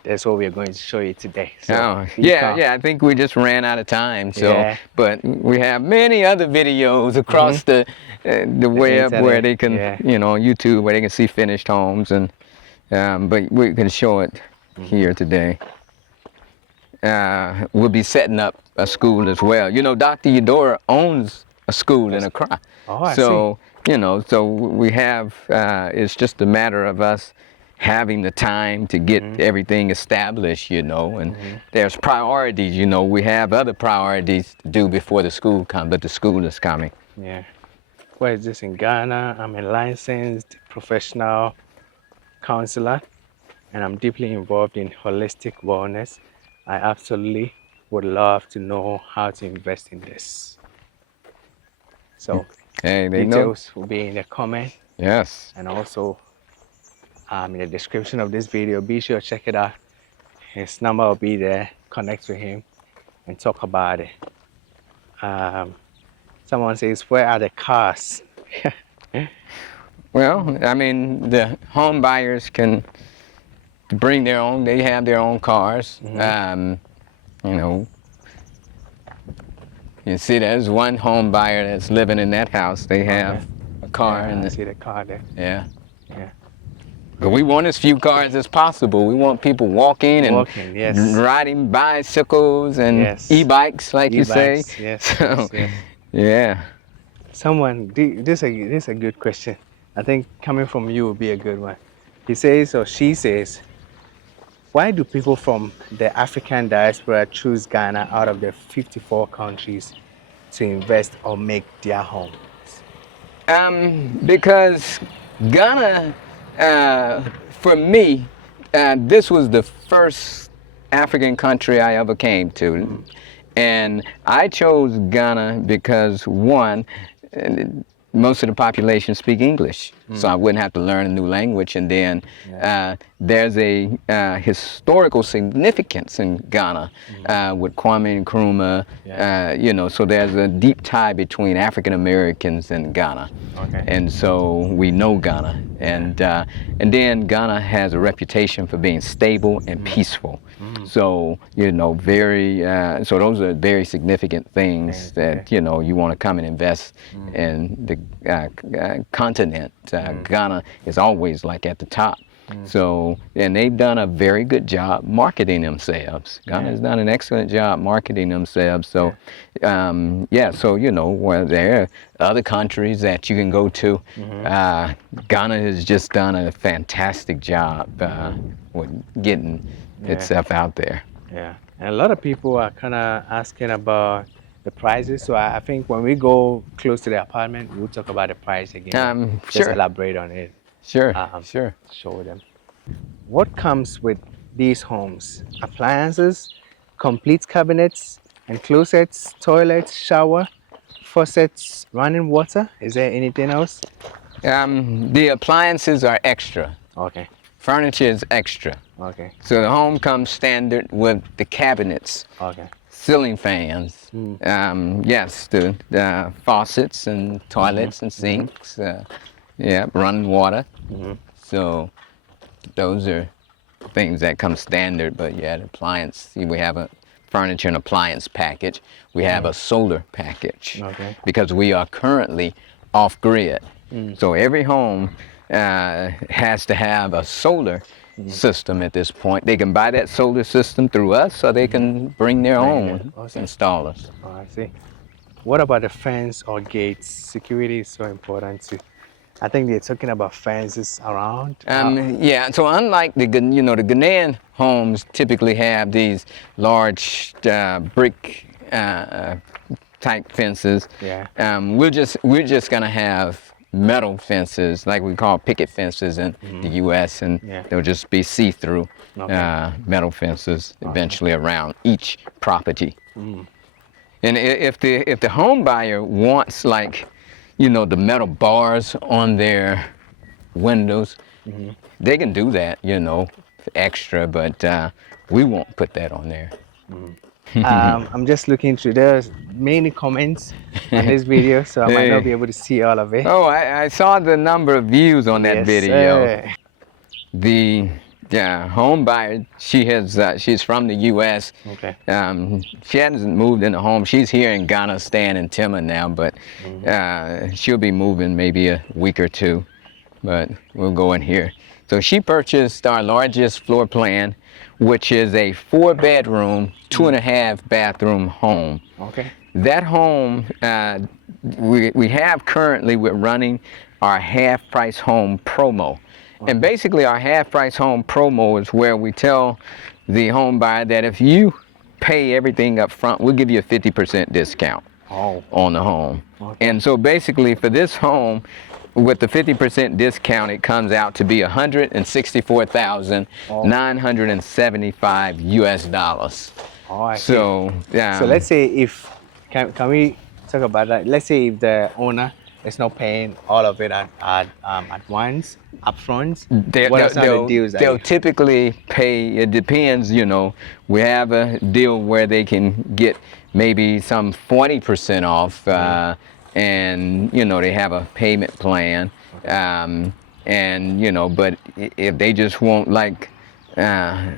That's what we're going to show you today. So I think we just ran out of time. So, but we have many other videos across the web internet, where they can, on YouTube, where they can see finished homes, and but we can show it here today. We'll be setting up a school as well. Dr. Eudora owns a school in Accra. So we have. It's just a matter of us having the time to get everything established, and there's priorities, we have other priorities to do before the school comes, but the school is coming. Yeah. Where is this in Ghana? I'm a licensed professional counselor, and I'm deeply involved in holistic wellness. I absolutely would love to know how to invest in this. So details will be in the comment. Yes. And also in the description of this video, be sure to check it out. His number will be there. Connect with him and talk about it. Someone says, where are the cars? Well, I mean, the home buyers can bring their own, they have their own cars. You see there's one home buyer that's living in that house. They have a car. I see the car there. Yeah. But we want as few cars as possible. We want people walking and yes. riding bicycles and Yes. e-bikes, like you say. E-bikes, yes, So, yes, yes. yeah. Someone, this is a good question. I think coming from you would be a good one. He says or she says, why do people from the African diaspora choose Ghana out of the 54 countries to invest or make their home? Because Ghana, for me, this was the first African country I ever came to. And I chose Ghana because, one, most of the population speak English, so I wouldn't have to learn a new language. And then there's a historical significance in Ghana with Kwame Nkrumah, you know, so there's a deep tie between African Americans and Ghana. Okay. And so we know Ghana. And then Ghana has a reputation for being stable and peaceful. So, you know, so those are very significant things that, you know, you want to come and invest in the continent. Ghana is always like at the top. So, and they've done a very good job marketing themselves. Ghana has done an excellent job marketing themselves. So, so, you know, where there are other countries that you can go to, Ghana has just done a fantastic job with getting itself out there. Yeah, and a lot of people are kind of asking about the prices. So I think when we go close to the apartment, we'll talk about the price again. Just Sure. elaborate on it. Sure, sure. Show them. What comes with these homes? Appliances, complete cabinets and closets, toilets, shower, faucets, running water. Is there anything else? The appliances are extra. Okay. Furniture is extra. Okay. So the home comes standard with the cabinets, Okay. ceiling fans, yes, the faucets and toilets and sinks, running water. So those are things that come standard, but the appliance, see, we have a furniture and appliance package. We have a solar package because we are currently off grid. So every home has to have a solar system at this point. They can buy that solar system through us, or they can bring their own installers. Oh, I see. What about the fence or gates? Security is so important too. I think they're talking about fences around. Yeah, so unlike the Ghanaian homes typically have these large brick type fences. Yeah. We're just gonna have metal fences, like we call picket fences in the U.S., and they'll just be see-through metal fences eventually around each property. And if the home buyer wants, like, you know, the metal bars on their windows, they can do that, you know, extra, but we won't put that on there. I'm just looking through. There's many comments on this video, so I might not be able to see all of it. Oh, I saw the number of views on that video. Sir. The home buyer, she's from the U.S. Okay. She hasn't moved in the home. She's here in Ghana, staying in Tema now, but she'll be moving maybe a week or two, but we'll go in here. So she purchased our largest floor plan, which is a 4-bedroom, 2.5-bathroom home. Okay. That home, we have currently, we're running our half-price home promo. And basically our half-price home promo is where we tell the home buyer that if you pay everything up front, we'll give you a 50% discount on the home. Okay. And so basically for this home, with the 50% discount, it comes out to be $164,975 US dollars. Oh, I see. So let's say can we talk about that? Let's say if the owner is not paying all of it at once, upfront, what are some of the deals? They'll typically pay, it depends, you know. We have a deal where they can get maybe some 40% off, and, you know, they have a payment plan, and, you know, but if they just want like a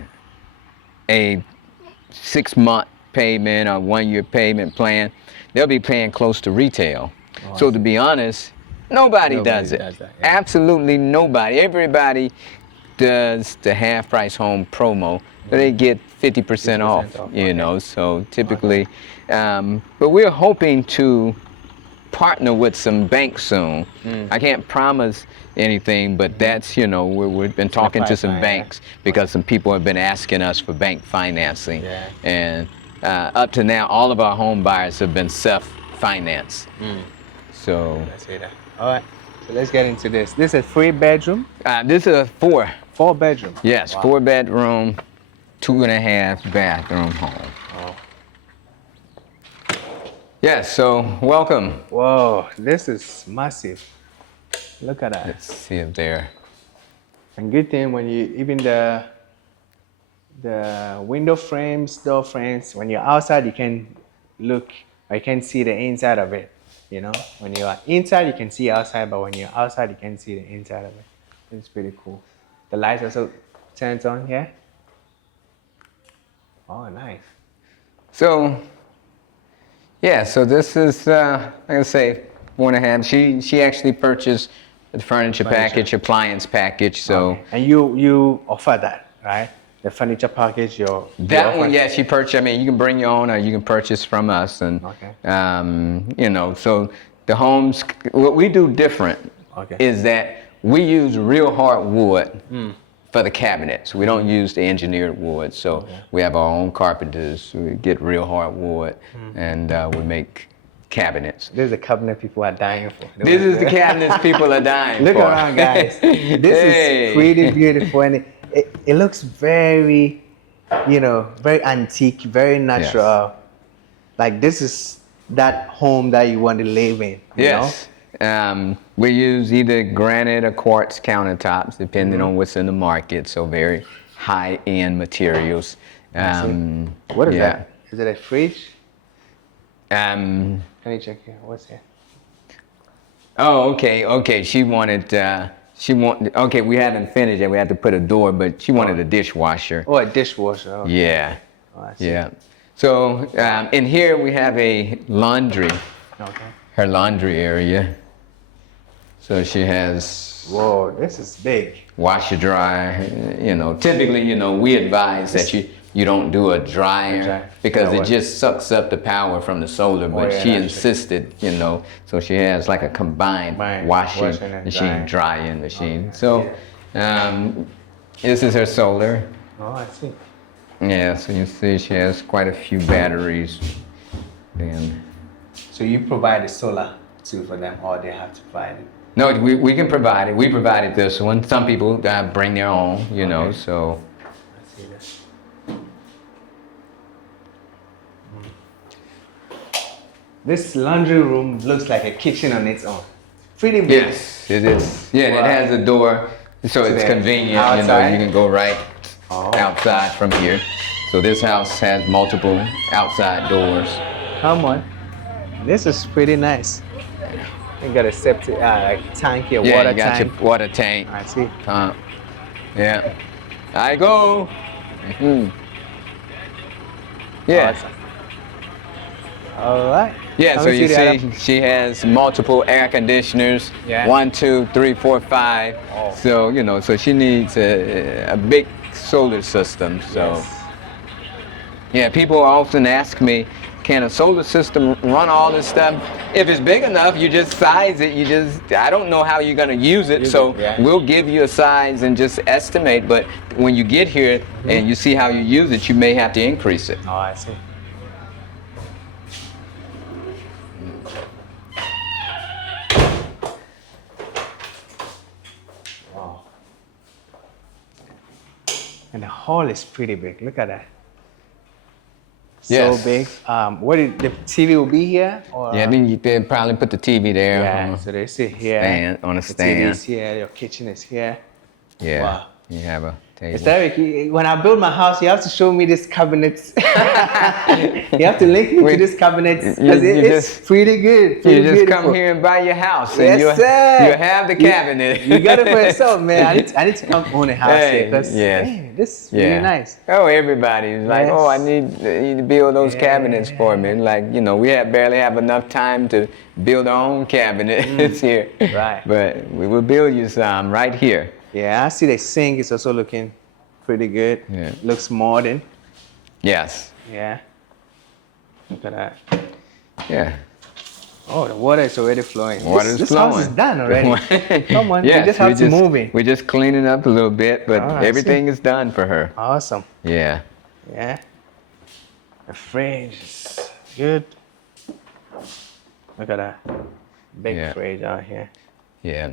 6-month payment or 1-year payment plan, they'll be paying close to retail. So to be honest, nobody does it. Does that, Absolutely nobody. Everybody does the half price home promo. They get 50% off, you know, so typically, but we're hoping to partner with some banks soon. I can't promise anything, but that's, you know, we've been talking to some banks because some people have been asking us for bank financing. And up to now, all of our home buyers have been self-financed. So let's see that. All right, so let's get into this. This is 3-bedroom? This is a 4-bedroom? Yes, wow. 4-bedroom, 2.5 bathroom home. Oh. Yes, so welcome. Whoa, this is massive. Look at that. Let's see if they're. And good thing when you, even the window frames, door frames, when you're outside, you can look, or you can see the inside of it. You know, when you are inside, you can see outside, but when you're outside, you can see the inside of it. It's pretty cool. The lights also turns on here. Oh, nice. So, yeah, so this is, like I say, 4.5. She actually purchased the furniture package, appliance package, so. Okay. And you offer that, right? The furniture package, that one, yeah, she purchased. I mean, you can bring your own, or you can purchase from us, and you know. So the homes, what we do different is that we use real hardwood for the cabinets. We don't use the engineered wood. So we have our own carpenters. We get real hardwood, and we make cabinets. This is the cabinet people are dying for. This is the cabinets people are dying Look for. Look around, guys. This is pretty beautiful, and it looks very, you know, very antique, very natural. Like this is that home that you want to live in. You know? We use either granite or quartz countertops, depending on what's in the market. So very high-end materials. What is that? Is it a fridge? Can you check here? What's here? Oh, okay. She wanted. Okay, we haven't finished yet. We had to put a door, but she wanted a dishwasher. Oh, a dishwasher. Okay. Yeah. Oh, I see. Yeah. So in here we have a laundry. Okay. Her laundry area. So she has. Whoa, this is big. Washer dryer. You know, typically, you know, we advise that you don't do a dryer because it just sucks up the power from the solar. But she insisted, you know, so she has like a combined washing machine, drying machine. So this is her solar. Oh, I see. Yeah, so you see she has quite a few batteries. And so you provide the solar too for them, or they have to provide it? No, we can provide it. We provided this one. Some people bring their own, you know, so. I see this. This laundry room looks like a kitchen on its own. Pretty big. Yes, it is. Yeah, it has a door, so it's convenient. Outside. You know, you can go right outside from here. So this house has multiple outside doors. Come on. This is pretty nice. You got a septic like tank here, water tank. Yeah, you got your water tank. I see. Yeah. I go. Yeah. Awesome. All right. Yeah, so you see she has multiple air conditioners. Yeah. 1, 2, 3, 4, 5. Oh. So, you know, so she needs a big solar system. So, yeah, people often ask me, can a solar system run all this stuff? If it's big enough, you just size it. I don't know how you're going to use it, we'll give you a size and just estimate. But when you get here and you see how you use it, you may have to increase it. Oh, I see. Wow. And the hall is pretty big. Look at that. So big. The TV will be here? Or? Yeah, I mean, you could probably put the TV there. Yeah, so they sit here. On a stand. The TV is here, your kitchen is here. Yeah, wow. You have a table. Mr. Eric, when I build my house, you have to show me this cabinets. You have to link me to this cabinets. It's pretty good. You just come here and buy your house, and you'll have the cabinet. You got it for yourself, man. I need to come own a house here because this is really nice. Oh, everybody's like, oh, I need you to build those cabinets for me. Like, you know, we barely have enough time to build our own cabinets here. Right. But we will build you some right here. Yeah, I see the sink is also looking pretty good. Yeah. Looks modern. Yes. Yeah. Look at that. Yeah. Oh, the water is already flowing. Water is This house is flowing. done already. Come on, we Yes, just have to move in. we're just cleaning up a little bit, but Oh, I see. everything is done for her. Awesome. Yeah. Yeah. The fridge is good. Look at that. Big fridge out here. Yeah.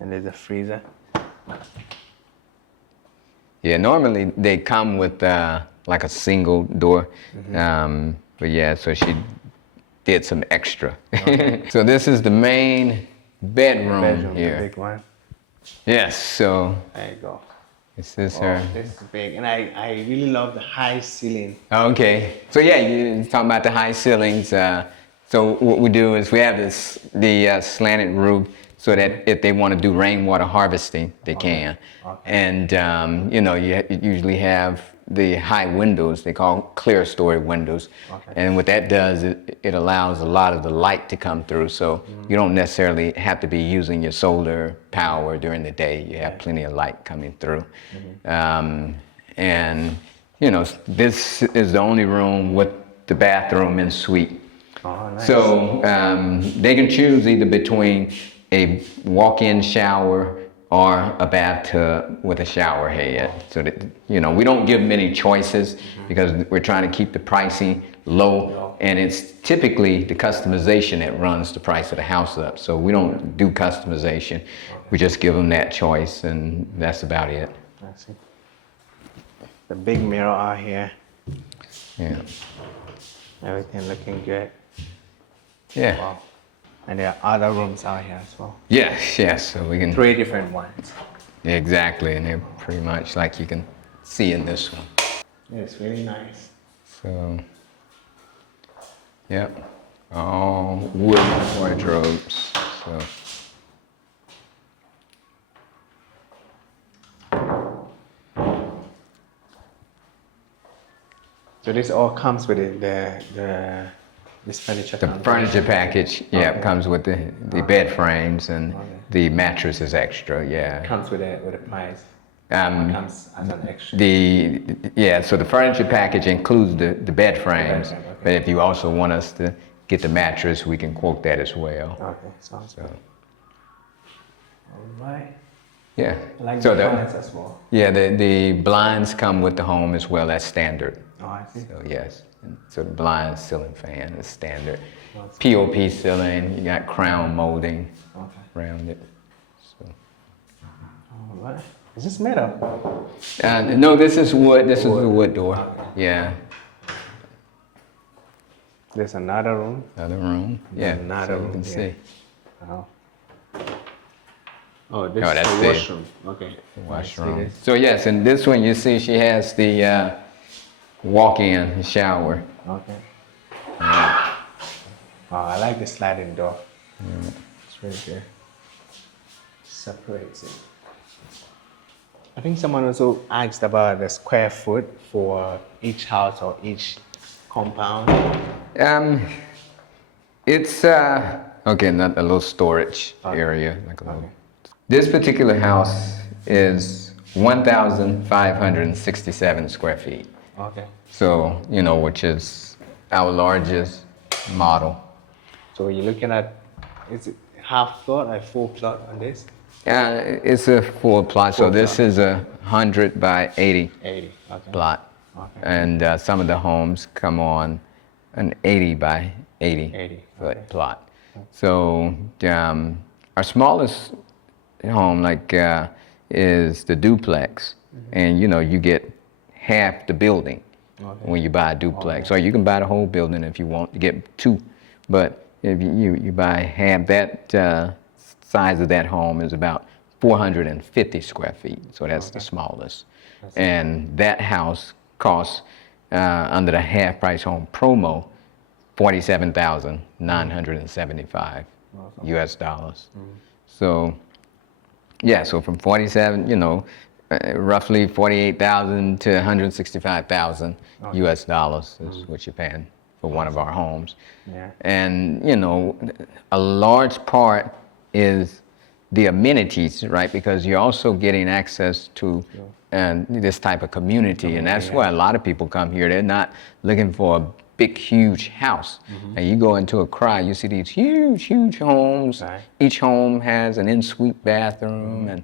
And there's a freezer. Yeah, normally they come with like a single door. But yeah, so she did some extra. Okay. So this is the main bedroom here. The big one. Yes, so there you go. This is her. This is big, and I really love the high ceiling. Okay, so yeah, you're talking about the high ceilings. So what we do is we have the slanted roof, so that if they want to do rainwater harvesting, they can. Okay. And you know, you usually have the high windows, they call clear story windows. Okay. And what that does, it allows a lot of the light to come through, so you don't necessarily have to be using your solar power during the day. You have plenty of light coming through. And you know, this is the only room with the bathroom and suite. Oh, nice. So they can choose either between a walk-in shower or a bathtub with a shower head. So that, you know, we don't give many choices because we're trying to keep the pricing low, and it's typically the customization that runs the price of the house up. So we don't do customization. We just give them that choice, and that's about it. I see. The big mirror out here. Yeah. Everything looking good. Yeah. Wow. And there are other rooms out here as well. Yes, yes. So we can. 3 different ones. Exactly, and they're pretty much like you can see in this one. Yeah, it's really nice. So, yep, all wood wardrobes. So. So this all comes with it, this furniture. The furniture package, yeah, comes with the bed frames, and the mattress is extra, yeah. Comes with a price. Comes as an extra. So the furniture package includes the bed frames, but if you also want us to get the mattress, we can quote that as well. Okay, sounds good. All right. Yeah. I like the blinds as well. Yeah, the blinds come with the home as well as standard. Oh, I see. So yes, so the blind ceiling fan is standard. POP ceiling, you got crown molding around it. So. All right. Is this metal? No, this is wood. This is the wood door. Yeah. There's another room. Another room. Yeah. Another room. You can see. Wow. Oh, this is the washroom. Okay. The washroom. So yes, and this one you see she has the walk-in shower. Okay. Oh, I like the sliding door. It's really good. Separates it. I think someone also asked about the square foot for each house or each compound. It's okay, not a little storage area, like a little. This particular house is 1,567 square feet. Okay. So, you know, which is our largest model. So you're looking at, is it half plot or full plot on this? It's a full plot. So this is 100 by 80, plot. Okay. And some of the homes come on an 80 by 80, foot plot. Okay. So our smallest home is the duplex, and you know, you get half the building when you buy a duplex. Or you can buy the whole building if you want to get 2, but if you buy half, that size of that home is about 450 square feet, so that's the smallest. And that house costs, under the half price home promo, $47,975 US dollars. So yeah, so from 47, you know, roughly 48,000 to 165,000 US dollars is what you're paying for one of our homes. Yeah. And you know, a large part is the amenities, right? Because you're also getting access to this type of community, and that's why a lot of people come here. They're not looking for a big, huge house. And you go into Accra, you see these huge, huge homes. Right. Each home has an en-suite bathroom, and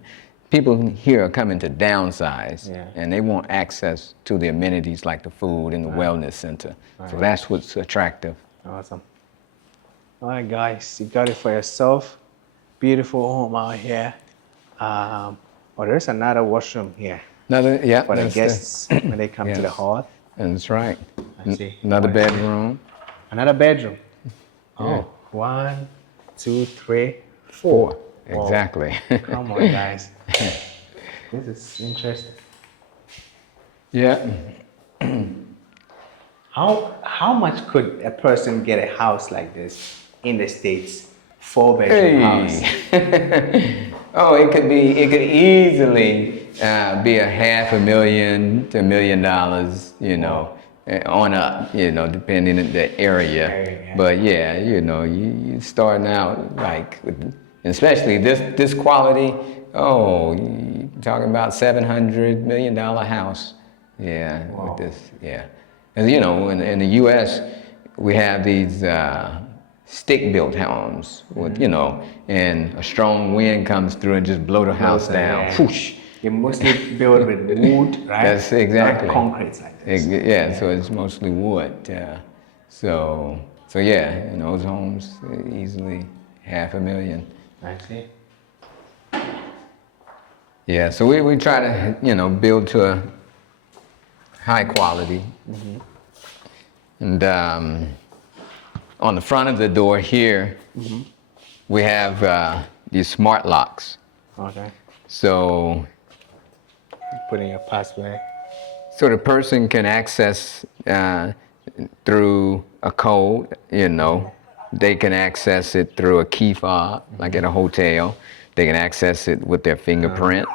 people here are coming to downsize, and they want access to the amenities like the food and the wellness center. So that's what's attractive. Awesome. All right, guys, you got it for yourself. Beautiful home out here. Oh, there's another washroom here Another, yeah, for the that's guests when they come to the yes. hall. That's right. I see. Another bedroom. Another bedroom. Yeah. Oh, 1, 2, 3, 4. Whoa. Exactly. Come on, guys. This is interesting. Yeah. How much could a person get a house like this in the States? 4-bedroom house. Oh, it could easily be $500,000 to $1 million, you know, on up, you know, depending on the area. But yeah, you know, you starting out like, especially this quality. Oh, you're talking about $700 million house. Yeah, with this, yeah. And you know, in the U.S., we have these stick-built homes with, you know, and a strong wind comes through and just blow the house down. Whoosh. You're mostly built with wood, right? That's exactly. Not concrete like this. Yeah, so it's mostly wood. So yeah, you know, those homes easily $500,000. I see. Yeah, so we try to, you know, build to a high quality. And on the front of the door here, we have these smart locks. Okay. So Put in your password. so the person can access through a code, you know. They can access it through a key fob, like at a hotel. They can access it with their fingerprint.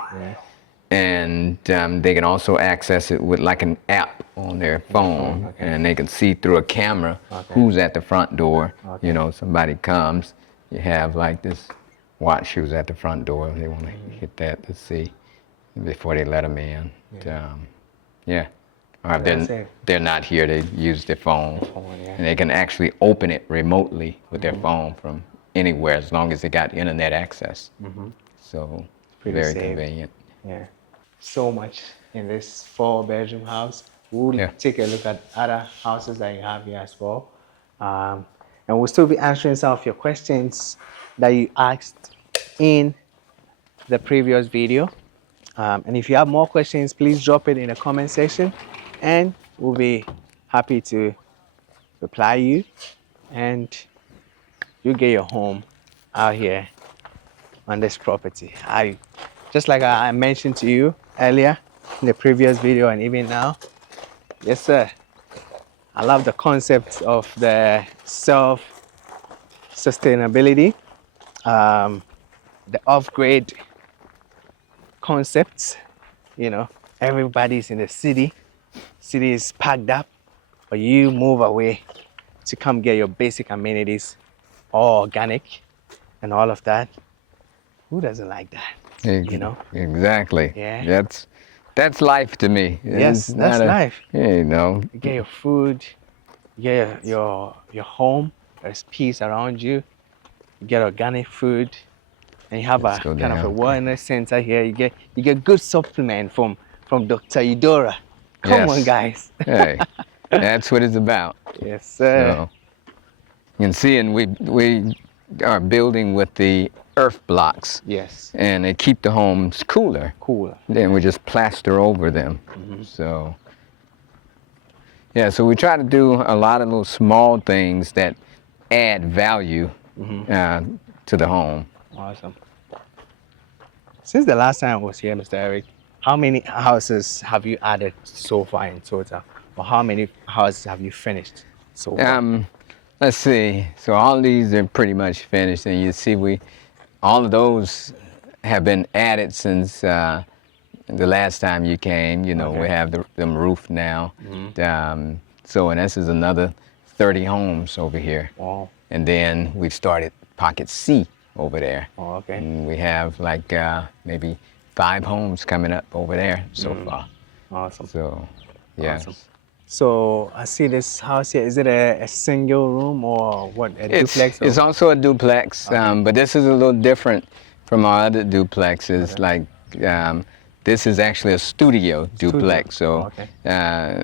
And they can also access it with like an app on their phone, and they can see through a camera who's at the front door. You know, somebody comes, you have like this watch who's at the front door. They want to hit that to see before they let them in. Or if they're not here, they use their phone, and they can actually open it remotely with their phone from anywhere as long as they got internet access. So very convenient. Yeah. So much in this 4-bedroom house. We'll take a look at other houses that you have here as well. And we'll still be answering some of your questions that you asked in the previous video. And if you have more questions, please drop it in the comment section and we'll be happy to reply you. And you get your home out here on this property. Just like I mentioned to you earlier in the previous video and even now, yes sir, I love the concept of the self-sustainability, the off-grid concepts. You know, everybody's in the city is packed up, but you move away to come get your basic amenities, all organic and all of that. Who doesn't like that? You know? Exactly. Yeah. That's life to me. Yes, that's life. You know. You get your food, you get your home, there's peace around you, you get organic food, and you have a kind of a wellness center here. You get good supplement from Dr. Eudora. Come on, guys. Hey, that's what it's about. Yes, sir. So, you can see, and we are building with the earth blocks. Yes. And they keep the homes cooler. Then we just plaster over them. So, yeah, so we try to do a lot of little small things that add value to the home. Awesome. Since the last time I was here, Mr. Eric, how many houses have you added so far in total? Or how many houses have you finished so far? Let's see. So all these are pretty much finished, and you see all of those have been added since the last time you came. You know, we have them roofed now. So, and this is another 30 homes over here. Wow. And then we've started Pocket C over there. Oh, okay. And we have like maybe 5 homes coming up over there so far. Awesome. So, yes. Awesome. So I see this house here. Is it a single room or what? A duplex? Or? It's also a duplex, Okay. but this is a little different from our other duplexes. Okay. Like this is actually a studio duplex, so okay.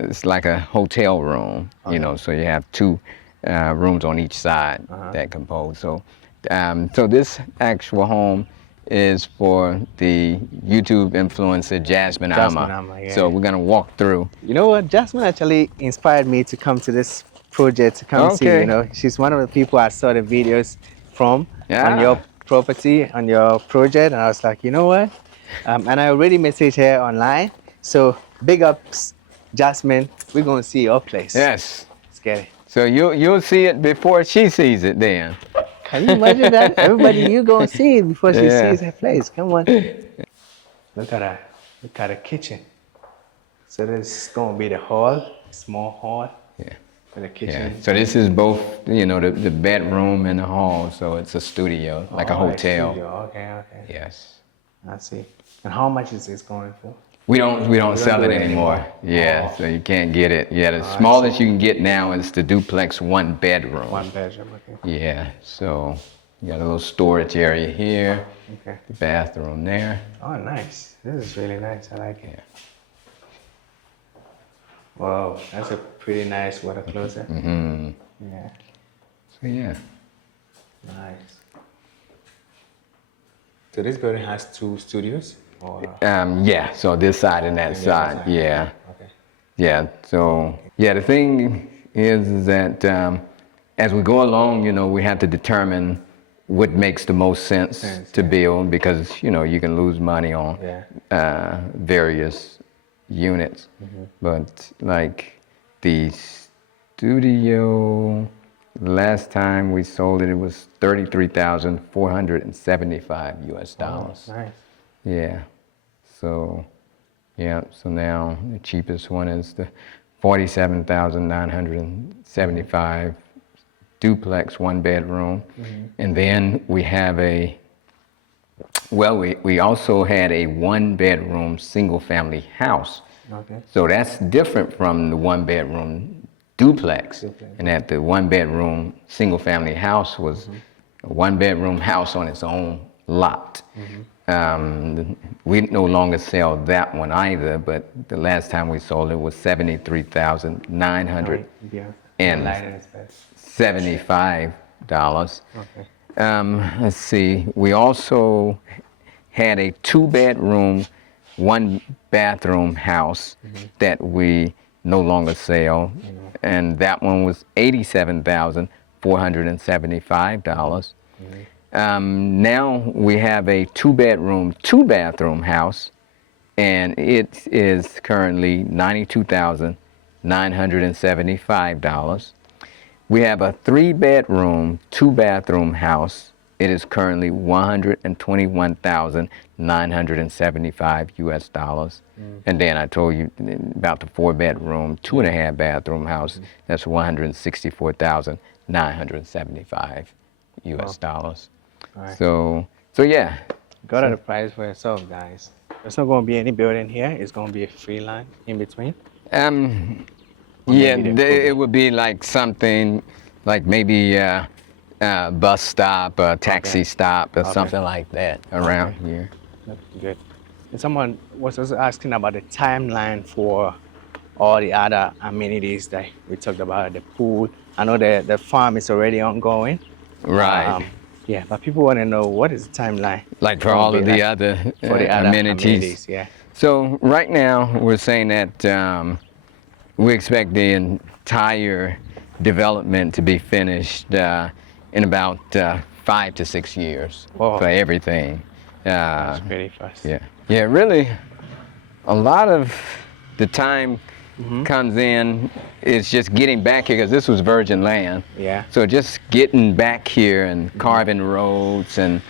it's like a hotel room, you know. So you have 2 rooms on each side that compose. So, so this actual home is for the YouTube influencer Jasmine Amma. Yeah. So we're gonna walk through. You know what? Jasmine actually inspired me to come to this project to come see. You know, she's one of the people I saw the videos from on your property, on your project, and I was like, you know what? And I already messaged her online. So big ups, Jasmine. We're gonna see your place. Yes. Let's get it. So you'll see it before she sees it then. Can you imagine that? Everybody, you gonna see it before she sees her place. Come on. Look at that. Look at the kitchen. So this is gonna be the hall, small hall. Yeah. For the kitchen. Yeah. So this is both, you know, the bedroom and the hall. So it's a studio, like a hotel. Studio. Okay. Yes. I see. And how much is this going for? We don't sell it anymore. Yeah. So you can't get it. Yeah. The smallest you can get now is the duplex 1 bedroom. 1 bedroom. Okay. Yeah. So you got a little storage area here. Okay. The bathroom there. Oh, nice. This is really nice. I like it. Wow, that's a pretty nice water closet. Yeah. So yeah. Nice. So this building has 2 studios? Or? Yeah, so this side and that side, yeah. Okay. Yeah, so, yeah, the thing is that as we go along, you know, we have to determine what makes the most sense to build, because, you know, you can lose money on various units. But like the studio, last time we sold it, it was $33,475 US dollars. Oh, nice. Yeah. So, yeah. So now the cheapest one is the 47,975 duplex 1 bedroom, and then we have we also had a 1 bedroom single family house. Okay. So that's different from the 1 bedroom duplex. And that the 1 bedroom single family house was a 1 bedroom house on its own lot. We no longer sell that one either, but the last time we sold it was $73,975. Okay. Let's see. We also had a 2 bedroom, 1 bathroom house that we no longer sell, and that one was $87,475. Now we have a 2 bedroom, 2 bathroom house, and it is currently $92,975. We have a 3 bedroom, 2 bathroom house. It is currently $121,975 US dollars. And then I told you about the 4 bedroom, 2.5 bathroom house. That's $164,975 US dollars. Right. So yeah. Got at a price for yourself, guys. There's not going to be any building here. It's going to be a free line in between. Yeah, it would be like something, like maybe a bus stop, a taxi stop, or something like that around here. That's good. And someone was also asking about the timeline for all the other amenities that we talked about, the pool. I know the farm is already ongoing. Right. Yeah, but people want to know, what is the timeline? Like for all of the other amenities. Yeah. So right now we're saying that we expect the entire development to be finished in about 5 to 6 years for everything. That's pretty fast. Yeah. Yeah, really, a lot of the time comes in is just getting back here, because this was virgin land. Yeah. So just getting back here and carving roads and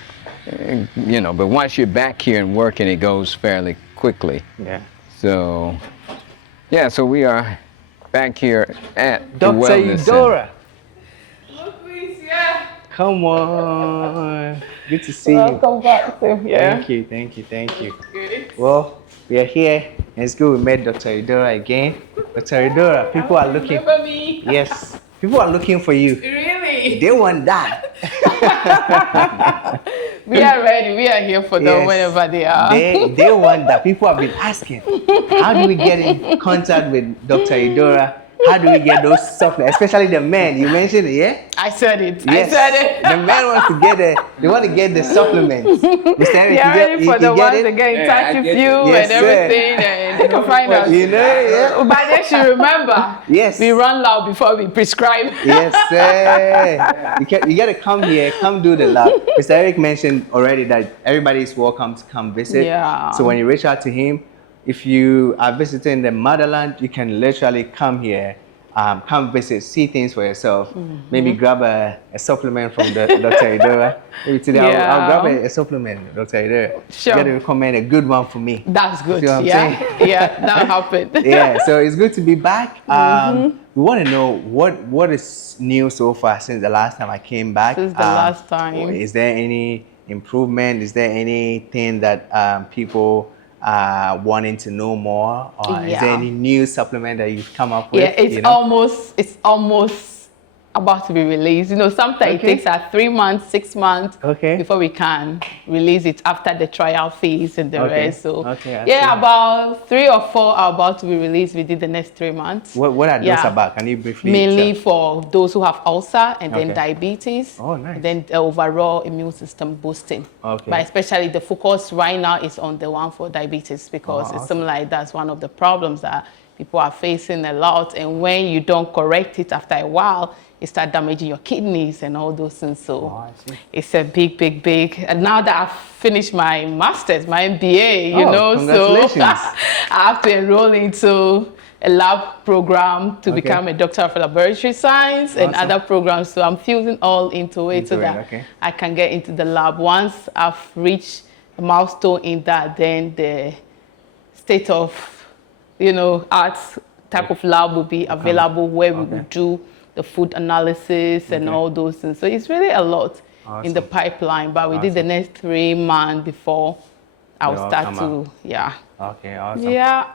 you know, but once you're back here and working, it goes fairly quickly. Yeah. So, yeah, so we are back here at the Dr. Wellness Eudora. Look, please, yeah. Come on. Good to see you. Welcome back. Yeah. Thank you, thank you, thank you. Well, we are here, and it's good we met Dr. Idora again. Dr. Idora, people are looking. Remember me? Yes, people are looking for you. Really? They want that. We are ready. We are here for them whenever they are. They want that. People have been asking, how do we get in contact with Dr. Idora? How do we get those supplements? Especially the men. You mentioned it, yeah? I said it. Yes. I said it. The men want to get they want to get the supplements. Mr. Eric, They're ready for the ones it? that get in touch with you Yes, and everything, and they can find us. You know, yeah. But they should remember, Yes. we run loud before we prescribe. Yes, sir. You got to come here, come do the lab. Mr. Eric mentioned already that everybody is welcome to come visit. Yeah. So when you reach out to him, if you are visiting the motherland, you can literally come here, come visit, see things for yourself. Maybe grab a supplement from the Dr. Idora. Maybe today I'll grab a supplement, Dr. Idora. Sure. You got to recommend a good one for me. That's good. See what I'm Yeah, saying? yeah, that happened. Yeah, so it's good to be back. We want to know what is new so far since the last time I came back. Since the last time. Is there any improvement? Is there anything that people are wanting to know more? Or is there any new supplement that you've come up with? Yeah, it's almost about to be released. You know, sometimes it takes 3 months, 6 months before we can release it after the trial phase and the rest. So about 3 or 4 are about to be released within the next 3 months. What are those about? Can you briefly mainly tell? for those who have ulcer and then diabetes. Oh, nice. And then the overall immune system boosting. Okay. But especially the focus right now is on the one for diabetes, because it seems like that's one of the problems that people are facing a lot. And when you don't correct it after a while, it starts damaging your kidneys and all those things. So it's a big. And now that I've finished my master's, my MBA, you know, congratulations. so I have to enroll into a lab program to become a doctor of laboratory science and other programs. So I'm fusing all into it so that I can get into the lab. Once I've reached a milestone in that, then the state of, you know, arts type of lab will be available where we will do the food analysis and all those things. So it's really a lot in the pipeline, but we did the next 3 months before I will start to, Okay, awesome. Yeah.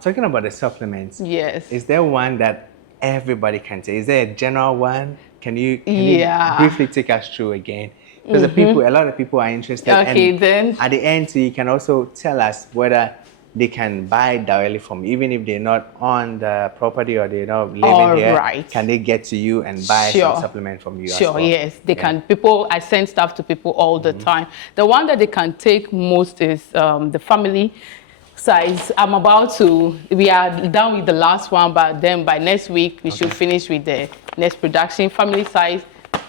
Talking about the supplements. Yes. Is there one that everybody can take? Is there a general one? Can you briefly take us through again? Because a lot of people are interested. Okay, and then. At the end, so you can also tell us whether they can buy directly from you, even if they're not on the property or they're not living here. Right. Can they get to you and buy some supplement from you? Sure, as well? yes. They can. I send stuff to people all the time. The one that they can take most is the family size. We are done with the last one, but then by next week, we should finish with the next production. Family size,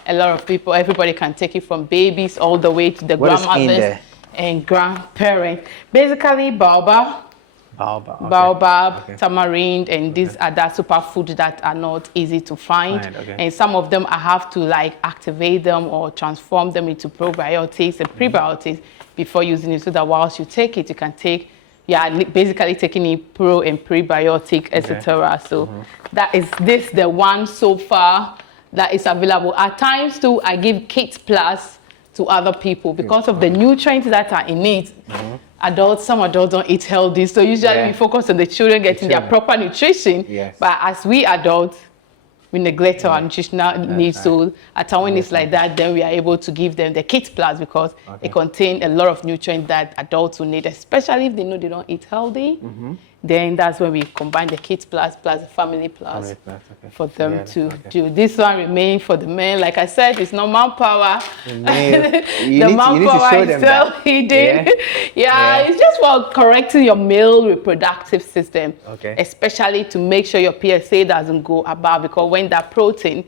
a lot of people, everybody can take it from babies all the way to the grandmothers and grandparents. Basically, baobab, tamarind, and these other superfoods that are not easy to find. And some of them I have to like activate them or transform them into probiotics and prebiotics before using it, so that whilst you take it, you can take, basically taking in pro and prebiotic, etc. So that is the one so far that is available. At times too, I give Kit Plus to other people because of the nutrients that are in it. Some adults don't eat healthy, so usually we focus on the children getting their proper nutrition. But as we adults, we neglect our nutritional needs. So at times when it's like that, then we are able to give them the Kit Plus because it contains a lot of nutrients that adults will need, especially if they know they don't eat healthy. Then that's when we combine the Kit Plus the Family Plus for them to do. This one remains for the men. Like I said, it's not manpower. The manpower is still hidden. It's just for correcting your male reproductive system, especially to make sure your PSA doesn't go above, because when that protein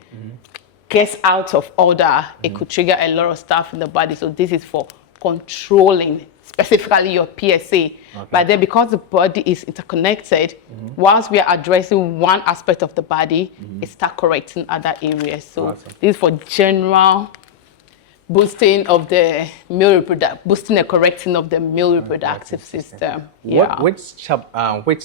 gets out of order, it could trigger a lot of stuff in the body. So this is for controlling specifically your PSA. But then because the body is interconnected, once we are addressing one aspect of the body, it starts correcting other areas. So this is for general boosting of the boosting and correcting of the male reproductive system. Which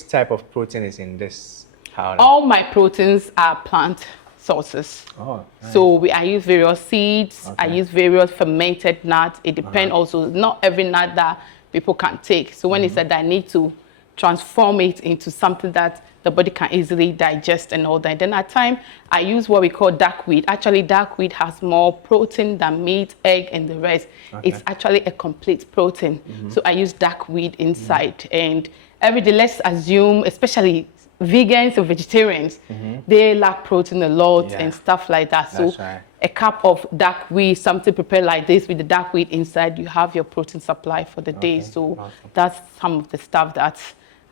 type of protein is in this powder? All my proteins are plant sources. Oh, nice. So I use various seeds, I use various fermented nuts. It depends also, not every nut that people can take. So when it's that I need to transform it into something that the body can easily digest and all that. Then at times, I use what we call dark wheat. Actually, dark wheat has more protein than meat, egg, and the rest. It's actually a complete protein. So I use dark wheat inside. And every day, let's assume, especially vegans or vegetarians, they lack protein a lot and stuff like that. So a cup of dark wheat, something prepared like this with the dark wheat inside, you have your protein supply for the day. So that's some of the stuff that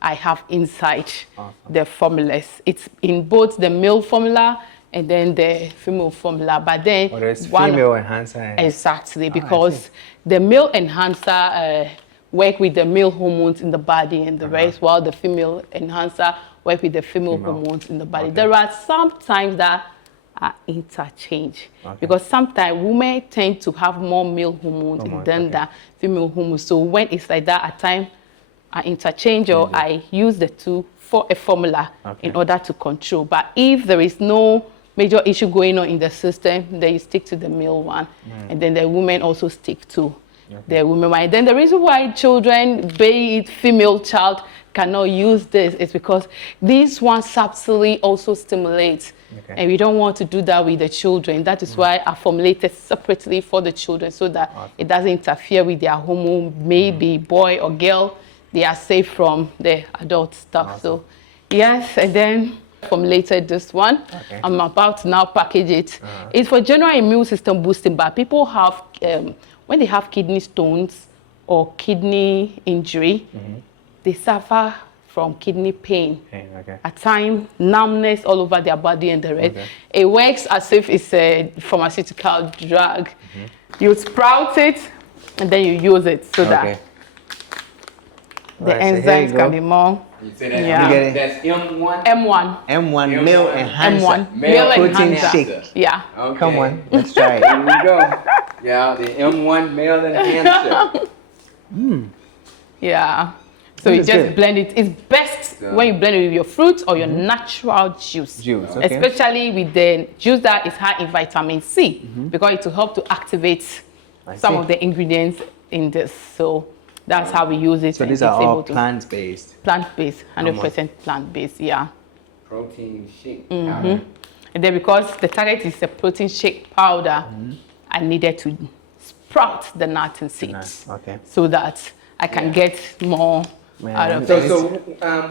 I have inside the formulas. It's in both the male formula and then the female formula. But then there's female enhancer. Exactly, because the male enhancer work with the male hormones in the body and the rest, while the female enhancer work with the female hormones in the body. There are some times that are interchange because sometimes women tend to have more male hormones than the female hormones. So when it's like that, at times I interchange or I use the two for a formula in order to control. But if there is no major issue going on in the system, then you stick to the male one, and then the women also stick to the women one. And then the reason why children, be it female child, cannot use this is because this one subtly also stimulates, and we don't want to do that with the children. That is why I formulated separately for the children so that it doesn't interfere with their hormone, maybe boy or girl. They are safe from the adult stuff. So yes, and then formulated this one. I'm about to now package it. It's for general immune system boosting, but people have, when they have kidney stones or kidney injury, they suffer from kidney pain. At times, numbness all over their body and the rest. It works as if it's a pharmaceutical drug. You sprout it and then you use it so that the enzymes can be more. You say that? That's M1? M1. M1 male enhancer. M1 male protein enhancer. shake. Yeah. Okay. Come on, let's try it. Here we go. Yeah, the M1 male enhancer. Yeah. So you just blend it. It's best when you blend it with your fruits or your natural juice. Especially with the juice that is high in vitamin C, because it will help to activate some of the ingredients in this. So that's how we use it. So these are all plant-based? Plant-based, 100% plant-based, yeah. Protein shake powder. And then because the target is a protein shake powder, I needed to sprout the nuts and seeds so that I can get more out of it. So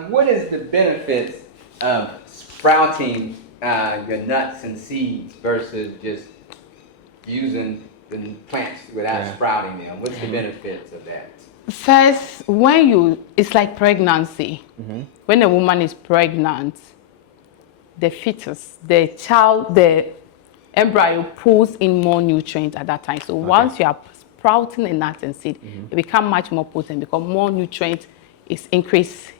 what is the benefits of sprouting your nuts and seeds versus just using the plants without sprouting them? What's the benefits of that? First, it's like pregnancy. When a woman is pregnant, the fetus, the child, the embryo pulls in more nutrients at that time. So once you are sprouting a nut and seed, it becomes much more potent because more nutrients is increased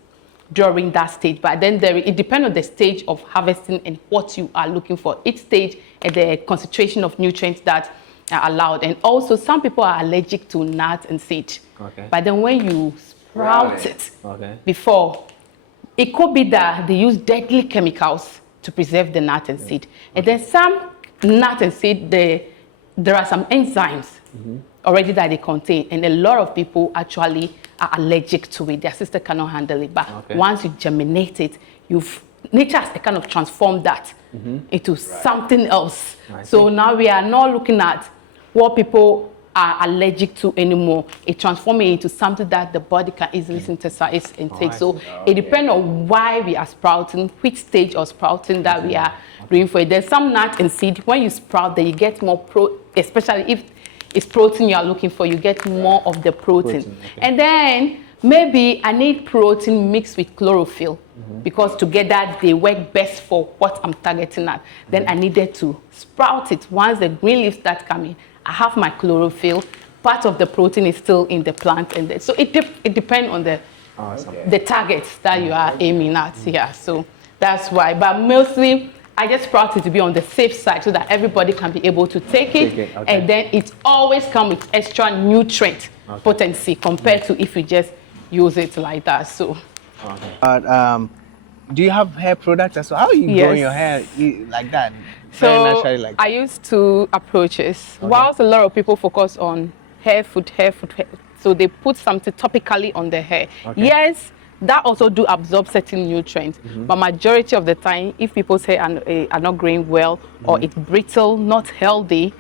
during that stage. But then it depends on the stage of harvesting and what you are looking for. Each stage and the concentration of nutrients that are allowed. And also some people are allergic to nuts and seeds. But then when you sprout it before, it could be that they use deadly chemicals to preserve the nut and seed. And then some nut and seed, there are some enzymes already that they contain, and a lot of people actually are allergic to it. Their system cannot handle it. But once you germinate it, nature has kind of transformed that into something else. So now we are not looking at what people are allergic to anymore. It transforms it into something that the body can easily synthesize and take. So it depends on why we are sprouting, which stage of sprouting that we are doing for it. There's some nut and seed. When you sprout, then you get more especially if it's protein you are looking for, you get more of the protein. And then maybe I need protein mixed with chlorophyll because together they work best for what I'm targeting at. Then I needed to sprout it. Once the green leaves start coming, I have my chlorophyll. Part of the protein is still in the plant, and so it depends on the targets that you are aiming at. Yeah, so that's why. But mostly, I just sprout it to be on the safe side so that everybody can be able to take it. And then it always comes with extra nutrient potency compared to if you just use it like that. So. Do you have hair products as well? How are you growing your hair like that? very So naturally like I that. use two approaches. Whilst a lot of people focus on hair food, so they put something topically on the hair. Okay. Yes, that also do absorb certain nutrients, but majority of the time, if people's hair are not growing well or it's brittle, not healthy,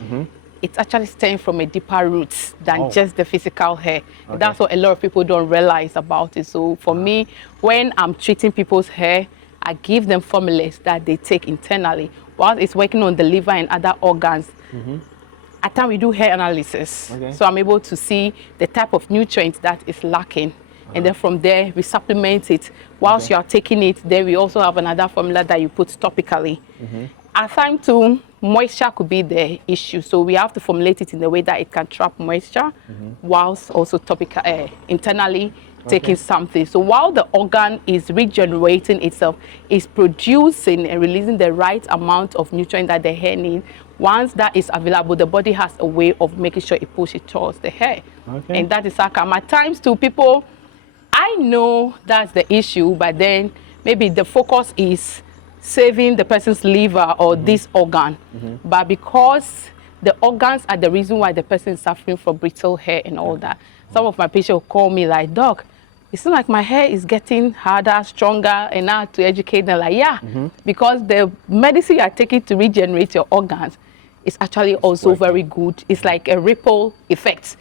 it's actually stemming from a deeper root than just the physical hair. Okay. That's what a lot of people don't realize about it. So for me, when I'm treating people's hair, I give them formulas that they take internally while it's working on the liver and other organs. At times we do hair analysis, so I'm able to see the type of nutrients that is lacking, and then from there we supplement it. Whilst you are taking it, then we also have another formula that you put topically. At times too, moisture could be the issue, so we have to formulate it in a way that it can trap moisture, whilst also internally taking something. So while the organ is regenerating itself, it's producing and releasing the right amount of nutrient that the hair needs. Once that is available, the body has a way of making sure it pushes towards the hair. And that is how come at times too, people, I know that's the issue, but then maybe the focus is saving the person's liver or this organ. But because the organs are the reason why the person is suffering from brittle hair and all that, some of my patients will call me like, "Doc, it seems like my hair is getting harder, stronger," and now to educate them like, yeah, because the medicine you are taking to regenerate your organs is actually also very good. It's like a ripple effect.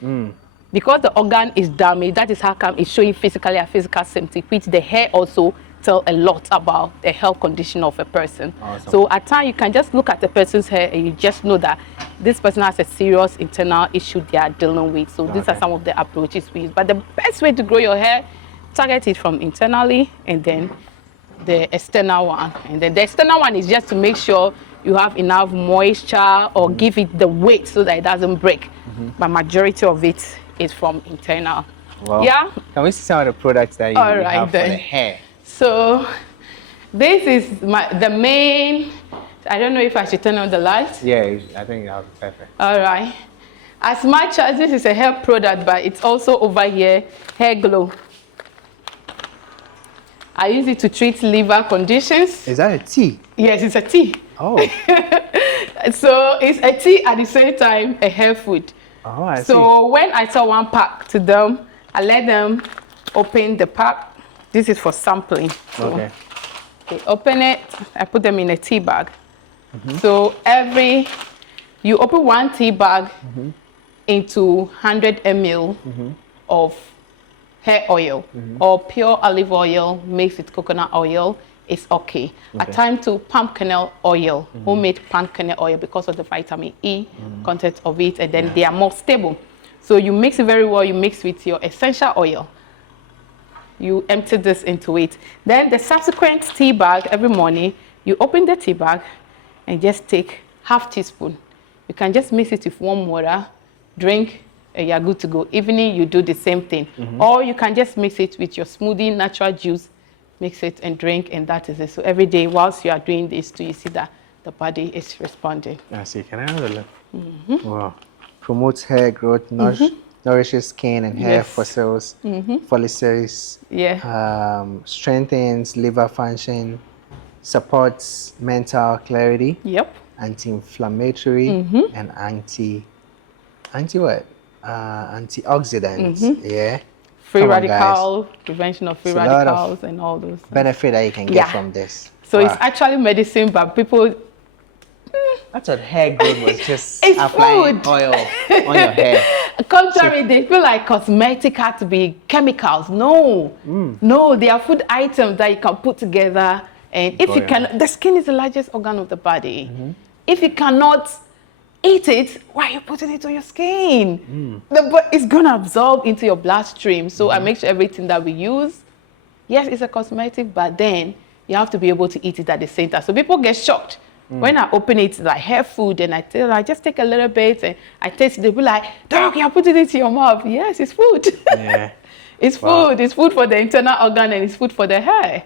Because the organ is damaged, that is how come it's showing physically a physical symptom, which the hair also tell a lot about the health condition of a person. So at times you can just look at the person's hair and you just know that this person has a serious internal issue they are dealing with. So these are some of the approaches we use. But the best way to grow your hair, target it from internally and then the external one. And then the external one is just to make sure you have enough moisture or give it the weight so that it doesn't break. But majority of it is from internal. Well, yeah. Can we see some of the products that you have for the hair? So this is the main. I don't know if I should turn on the light. Yeah, I think that would be perfect. All right. As much as this is a hair product, but it's also over here, hair glow. I use it to treat liver conditions. Is that a tea? Yes, it's a tea. Oh. So it's a tea at the same time a hair food. Oh, I see. So when I sell one pack to them, I let them open the pack. This is for sampling. So okay. They open it. I put them in a tea bag. So you open one tea bag into 100 ml of hair oil or pure olive oil mixed with coconut oil. It's okay. At time to palm kernel oil, homemade palm kernel oil, because of the vitamin E content of it, and then they are more stable. So you mix it very well. You mix with your essential oil. You empty this into it. Then the subsequent tea bag every morning, you open the tea bag and just take half teaspoon. You can just mix it with warm water, drink, and you're good to go. Evening, you do the same thing. Or you can just mix it with your smoothie, natural juice, mix it and drink, and that is it. So every day, whilst you are doing this, you see that the body is responding. I see. Can I have a look? Wow. Promotes hair growth, nourishes skin and hair follicles, strengthens liver function, supports mental clarity, anti-inflammatory, and antioxidants. Yeah. Free radical, prevention of free radicals and all those benefit that you can get from this. So it's actually medicine, but people... I thought hair growth was just applying oil on your hair. Contrary, they feel like cosmetic had to be chemicals. No, no, they are food items that you can put together. And if you can, the skin is the largest organ of the body. If you cannot eat it, why are you putting it on your skin? It's gonna absorb into your bloodstream. So I make sure everything that we use, yes, it's a cosmetic, but then you have to be able to eat it at the same time. So people get shocked. When I open it like hair food and I tell them, I just take a little bit and I taste it, they'll be like, "Doc, you're putting it in your mouth." Yes, it's food. Yeah. It's food. It's food for the internal organ and it's food for the hair.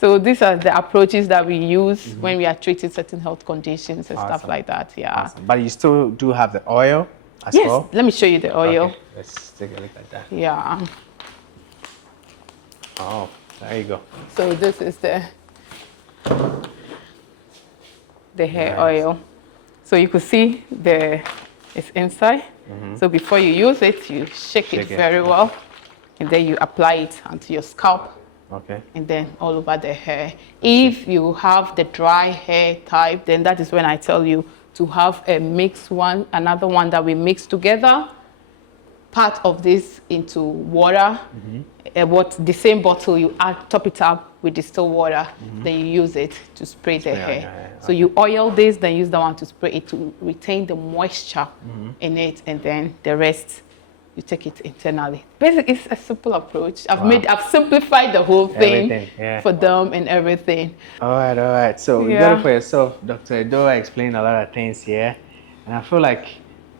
So these are the approaches that we use when we are treating certain health conditions and stuff like that. Yeah. Awesome. But you still do have the oil as well? Yes. Let me show you the oil. Okay. Let's take a look at that. Yeah. Oh, there you go. So this is the... the hair oil. So you could see it's inside. So before you use it, you shake it very well, and then you apply it onto your scalp. Okay. And then all over the hair. If you have the dry hair type, then that is when I tell you to have a mixed one, another one that we mix together, part of this into water, the same bottle you top it up with distilled water, then you use it to spray the hair. So you oil this, then use the one to spray it to retain the moisture in it, and then the rest you take it internally. Basically, it's a simple approach. I've simplified the whole thing for them and everything. All right. So you got it for yourself. Dr. Edoa explained a lot of things here, and I feel like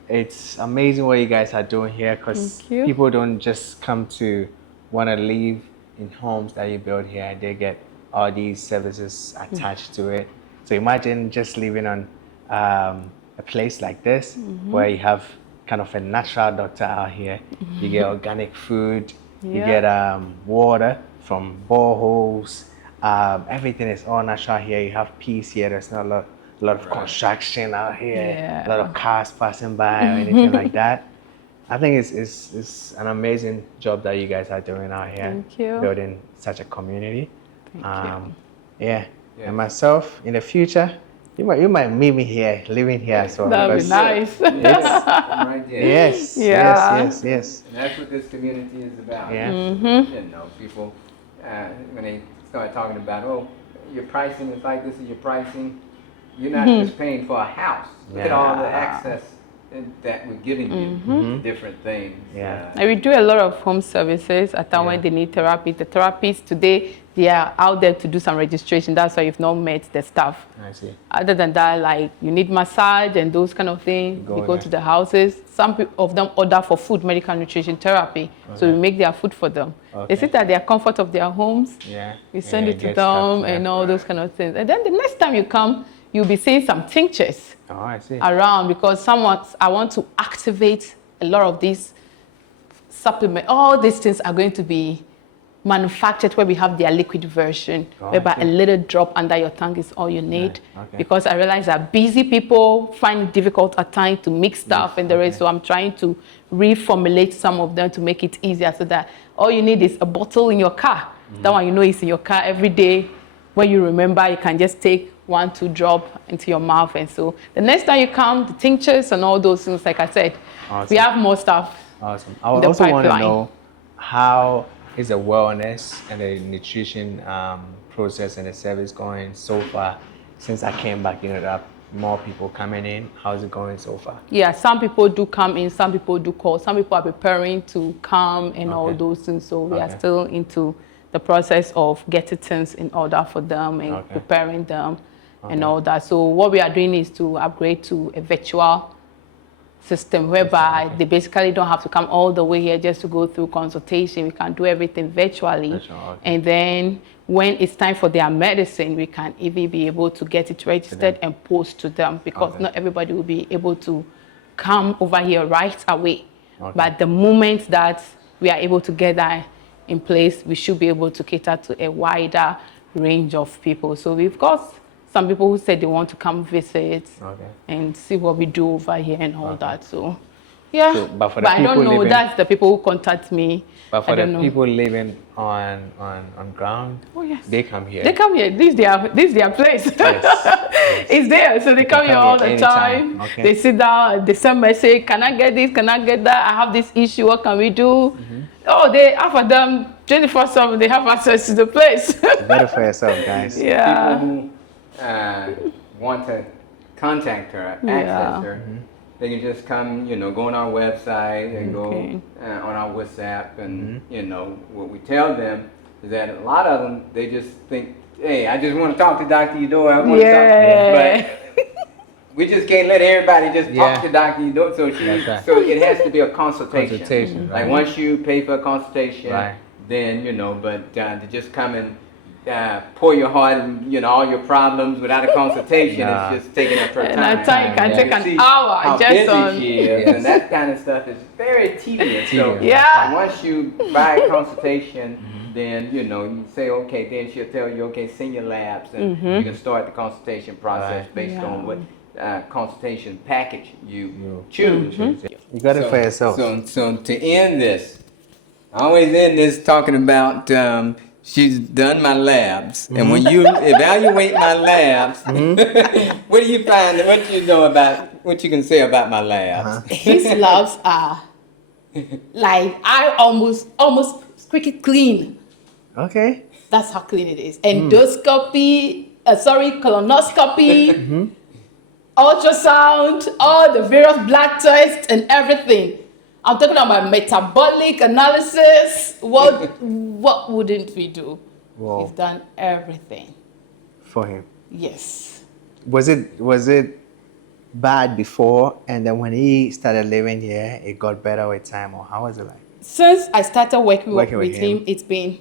it's amazing what you guys are doing here, because people don't just come to want to live in homes that you build here. They get all these services attached to it. So imagine just living on a place like this where you have kind of a natural doctor out here. You get organic food, you get water from boreholes. Everything is all natural here. You have peace here. There's not a lot of construction out here, a lot of cars passing by or anything like that. I think it's an amazing job that you guys are doing out here. Thank you. Building such a community. Thank you. And myself in the future, you might meet me here, living here as well. That'd be nice. Right there. Yes. And that's what this community is about. Yeah. You know, people, when they start talking about, oh, your pricing is like this, is your pricing, you're not just paying for a house. Look at all the access that we're giving you, different things. And we do a lot of home services at time when they need therapy. The therapists today, they are out there to do some registration. That's why you've not met the staff. I see. Other than that, like you need massage and those kind of things, you go to the houses. Some of them order for food, medical nutrition therapy. So we make their food for them. They sit at their comfort of their homes. We send it to them and all those kind of things. And then the next time you come, you'll be seeing some tinctures around, because I want to activate a lot of these supplements. All these things are going to be manufactured where we have their liquid version, whereby a little drop under your tongue is all you need. Because I realize that busy people find it difficult at times to mix stuff and the rest, so I'm trying to reformulate some of them to make it easier, so that all you need is a bottle in your car. That one you know is in your car every day. When you remember, you can just take 1-2 drop into your mouth, and so the next time you come, the tinctures and all those things, like I said, we have more stuff. Awesome. I also want to know, how is the wellness and the nutrition process and the service going so far since I came back? You know, there are more people coming in. How's it going so far? Yeah, some people do come in, some people do call, some people are preparing to come and all those things. So we are still into the process of getting things in order for them and preparing them and all that. So what we are doing is to upgrade to a virtual system whereby they basically don't have to come all the way here just to go through consultation. We can do everything virtually. And then when it's time for their medicine, we can even be able to get it registered and post to them, because not everybody will be able to come over here right away. But the moment that we are able to get that in place, we should be able to cater to a wider range of people. So we've got some people who said they want to come visit and see what we do over here and all that. So, yeah. But I don't know. That's the people who contact me. But for the people living on ground, they come here. They come here. This is their place. It's there. So they come here all the time. They sit down. They send message. Can I get this? Can I get that? I have this issue. What can we do? Oh, they offer them 24/7. They have access to the place. Better for yourself, guys. Yeah. People who want to contact her, access her, they can just come, go on our website and go on our WhatsApp, and what we tell them is that a lot of them, they just think, hey, I just want to talk to Dr. Edoa. I want to talk to you. But we just can't let everybody just talk to Dr. Edoa. So it has to be a consultation. Like once you pay for a consultation, then but to just come and pour your heart and all your problems without a consultation, it's just taking up her time. And at time can take an hour how just busy on. She is, and that kind of stuff is very tedious. So Yeah. once you buy a consultation, then, you know, you say, okay, then she'll tell you, okay, send your labs, and you can start the consultation process based on what consultation package you choose. You got it for yourself. So to end this, I always end this talking about she's done my labs, and when you evaluate my labs, what do you find? What do you know about? What you can say about my labs? His labs are like I almost squeaky clean. Okay. That's how clean it is. Endoscopy, colonoscopy, ultrasound, all the various blood tests and everything. I'm talking about metabolic analysis. What wouldn't we do? Wow. We've done everything. For him. Yes. Was it bad before, and then when he started living here, it got better with time, or how was it like? Since I started working with him, it's been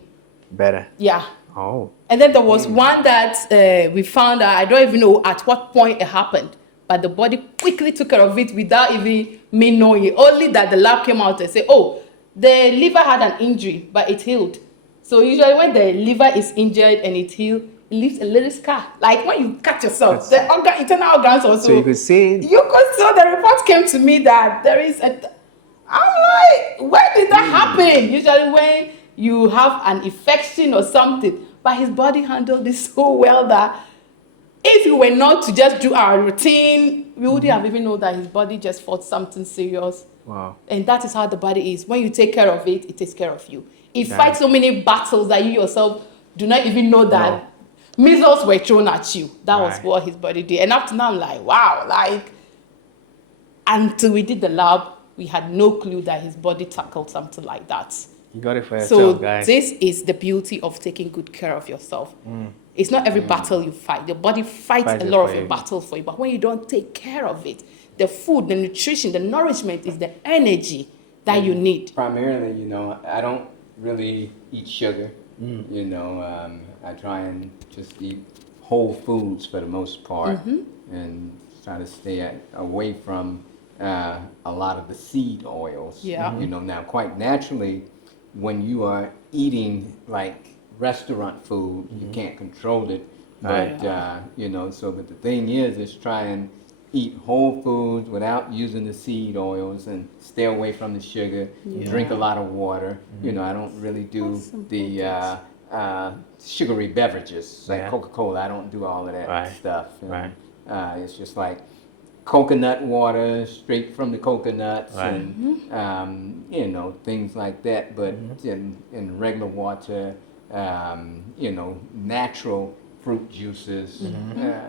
better. Yeah. Oh. And then there was one that we found out, I don't even know at what point it happened, but the body quickly took care of it without even me knowing. Only that the lab came out and said, oh, the liver had an injury, but it healed. So usually when the liver is injured and it heals, it leaves a little scar. Like when you cut yourself, the internal organs also. So you could see. So the report came to me that there is a. I'm like, when did that happen? Usually when you have an infection or something, but his body handled this so well that if we were not to just do our routine, we wouldn't have even known that his body just fought something serious. Wow. And that is how the body is. When you take care of it, it takes care of you. It fights so many battles that you yourself do not even know that missiles were thrown at you. That was what his body did. And up to now, I'm like, wow, like, until we did the lab, we had no clue that his body tackled something like that. You got it for yourself, guys. So this is the beauty of taking good care of yourself. It's not every battle you fight. Your body fights a lot of your battles for you. But when you don't take care of it, the food, the nutrition, the nourishment is the energy that you need. Primarily, you know, I don't really eat sugar. You know, I try and just eat whole foods for the most part, and try to stay away from a lot of the seed oils. Yeah. You know, now quite naturally, when you are eating like restaurant food, you can't control it. But you know, but the thing is try and eat whole foods without using the seed oils and stay away from the sugar. Drink a lot of water. You know, I don't really do the sugary beverages like Coca-Cola. I don't do all of that stuff. It's just like coconut water straight from the coconuts and you know, things like that, but in regular water, you know, natural fruit juices.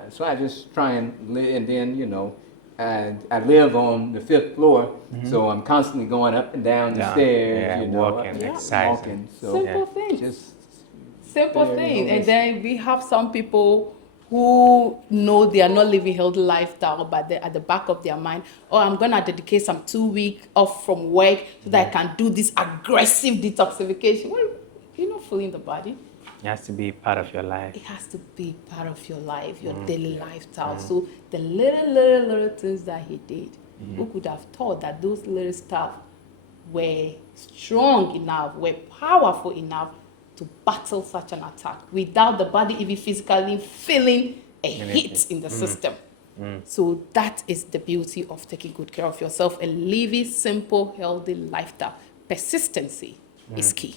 So I just try and live, and then, you know, I live on the 5th floor, so I'm constantly going up and down the stairs, you know, walking. So simple things. Just simple thing. And then we have some people who know they are not living healthy lifestyle, but at the back of their mind, oh, I'm gonna dedicate some 2 weeks off from work so that I can do this aggressive detoxification. Well, you're not fooling the body. It has to be part of your life. It has to be part of your life, your daily lifestyle. So the little things that he did, who could have thought that those little stuff were strong enough, were powerful enough to battle such an attack without the body even physically feeling a hit in the system. So that is the beauty of taking good care of yourself and living simple, healthy lifestyle. Persistency is key.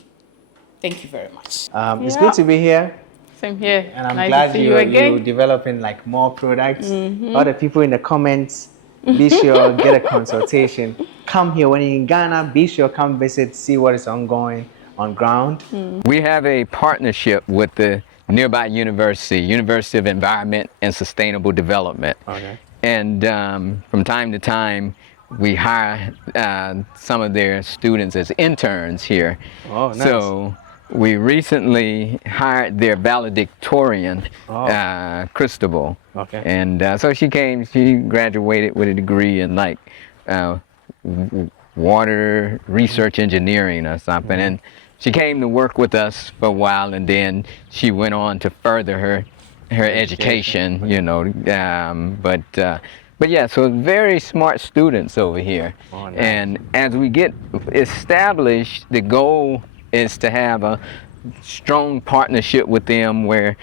Thank you very much. It's good to be here. Same here. And I'm glad you're developing like more products. All the people in the comments, be sure get a consultation. Come here when you're in Ghana. Be sure come visit, see what is ongoing on ground. We have a partnership with the nearby University of Environment and Sustainable Development. Okay. And from time to time, we hire some of their students as interns here. Oh, nice. So we recently hired their valedictorian, Cristobal. Okay. And so she graduated with a degree in like water research engineering or something. And she came to work with us for a while, and then she went on to further her education, you know. But yeah, so very smart students over here. Oh, nice. And as we get established, the goal is to have strong partnership with them where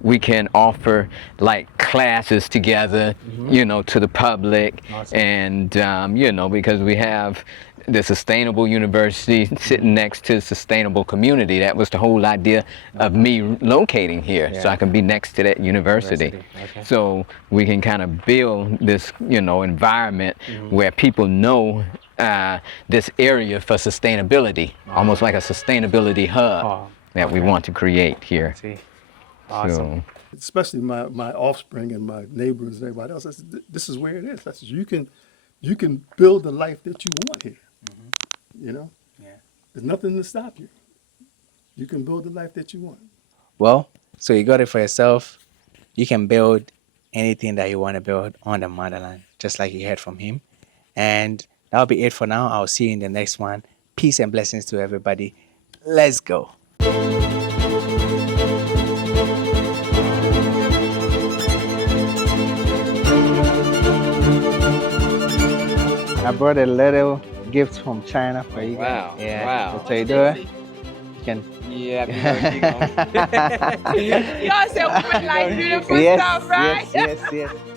we can offer like classes together, you know, to the public. Awesome. And you know, because we have the Sustainable University sitting next to Sustainable Community. That was the whole idea of me locating here, so I can be next to that university. Okay. So we can kind of build this, you know, environment where people know this area for sustainability, almost like a sustainability hub that we want to create here. See. Awesome. So, Especially my offspring and my neighbors and everybody else. I said, this is where it is. I said, you can build the life that you want here. You know? Yeah. There's nothing to stop you. You can build the life that you want. Well, so you got it for yourself. You can build anything that you want to build on the motherland, just like you heard from him. And that'll be it for now. I'll see you in the next one. Peace and blessings to everybody. Let's go. I brought a little gift from China for you guys. wow. Yeah. Wow. That's how you do it. You can. Yeah. You're a woman like beautiful Yes, stuff, right? yes, yes, yes.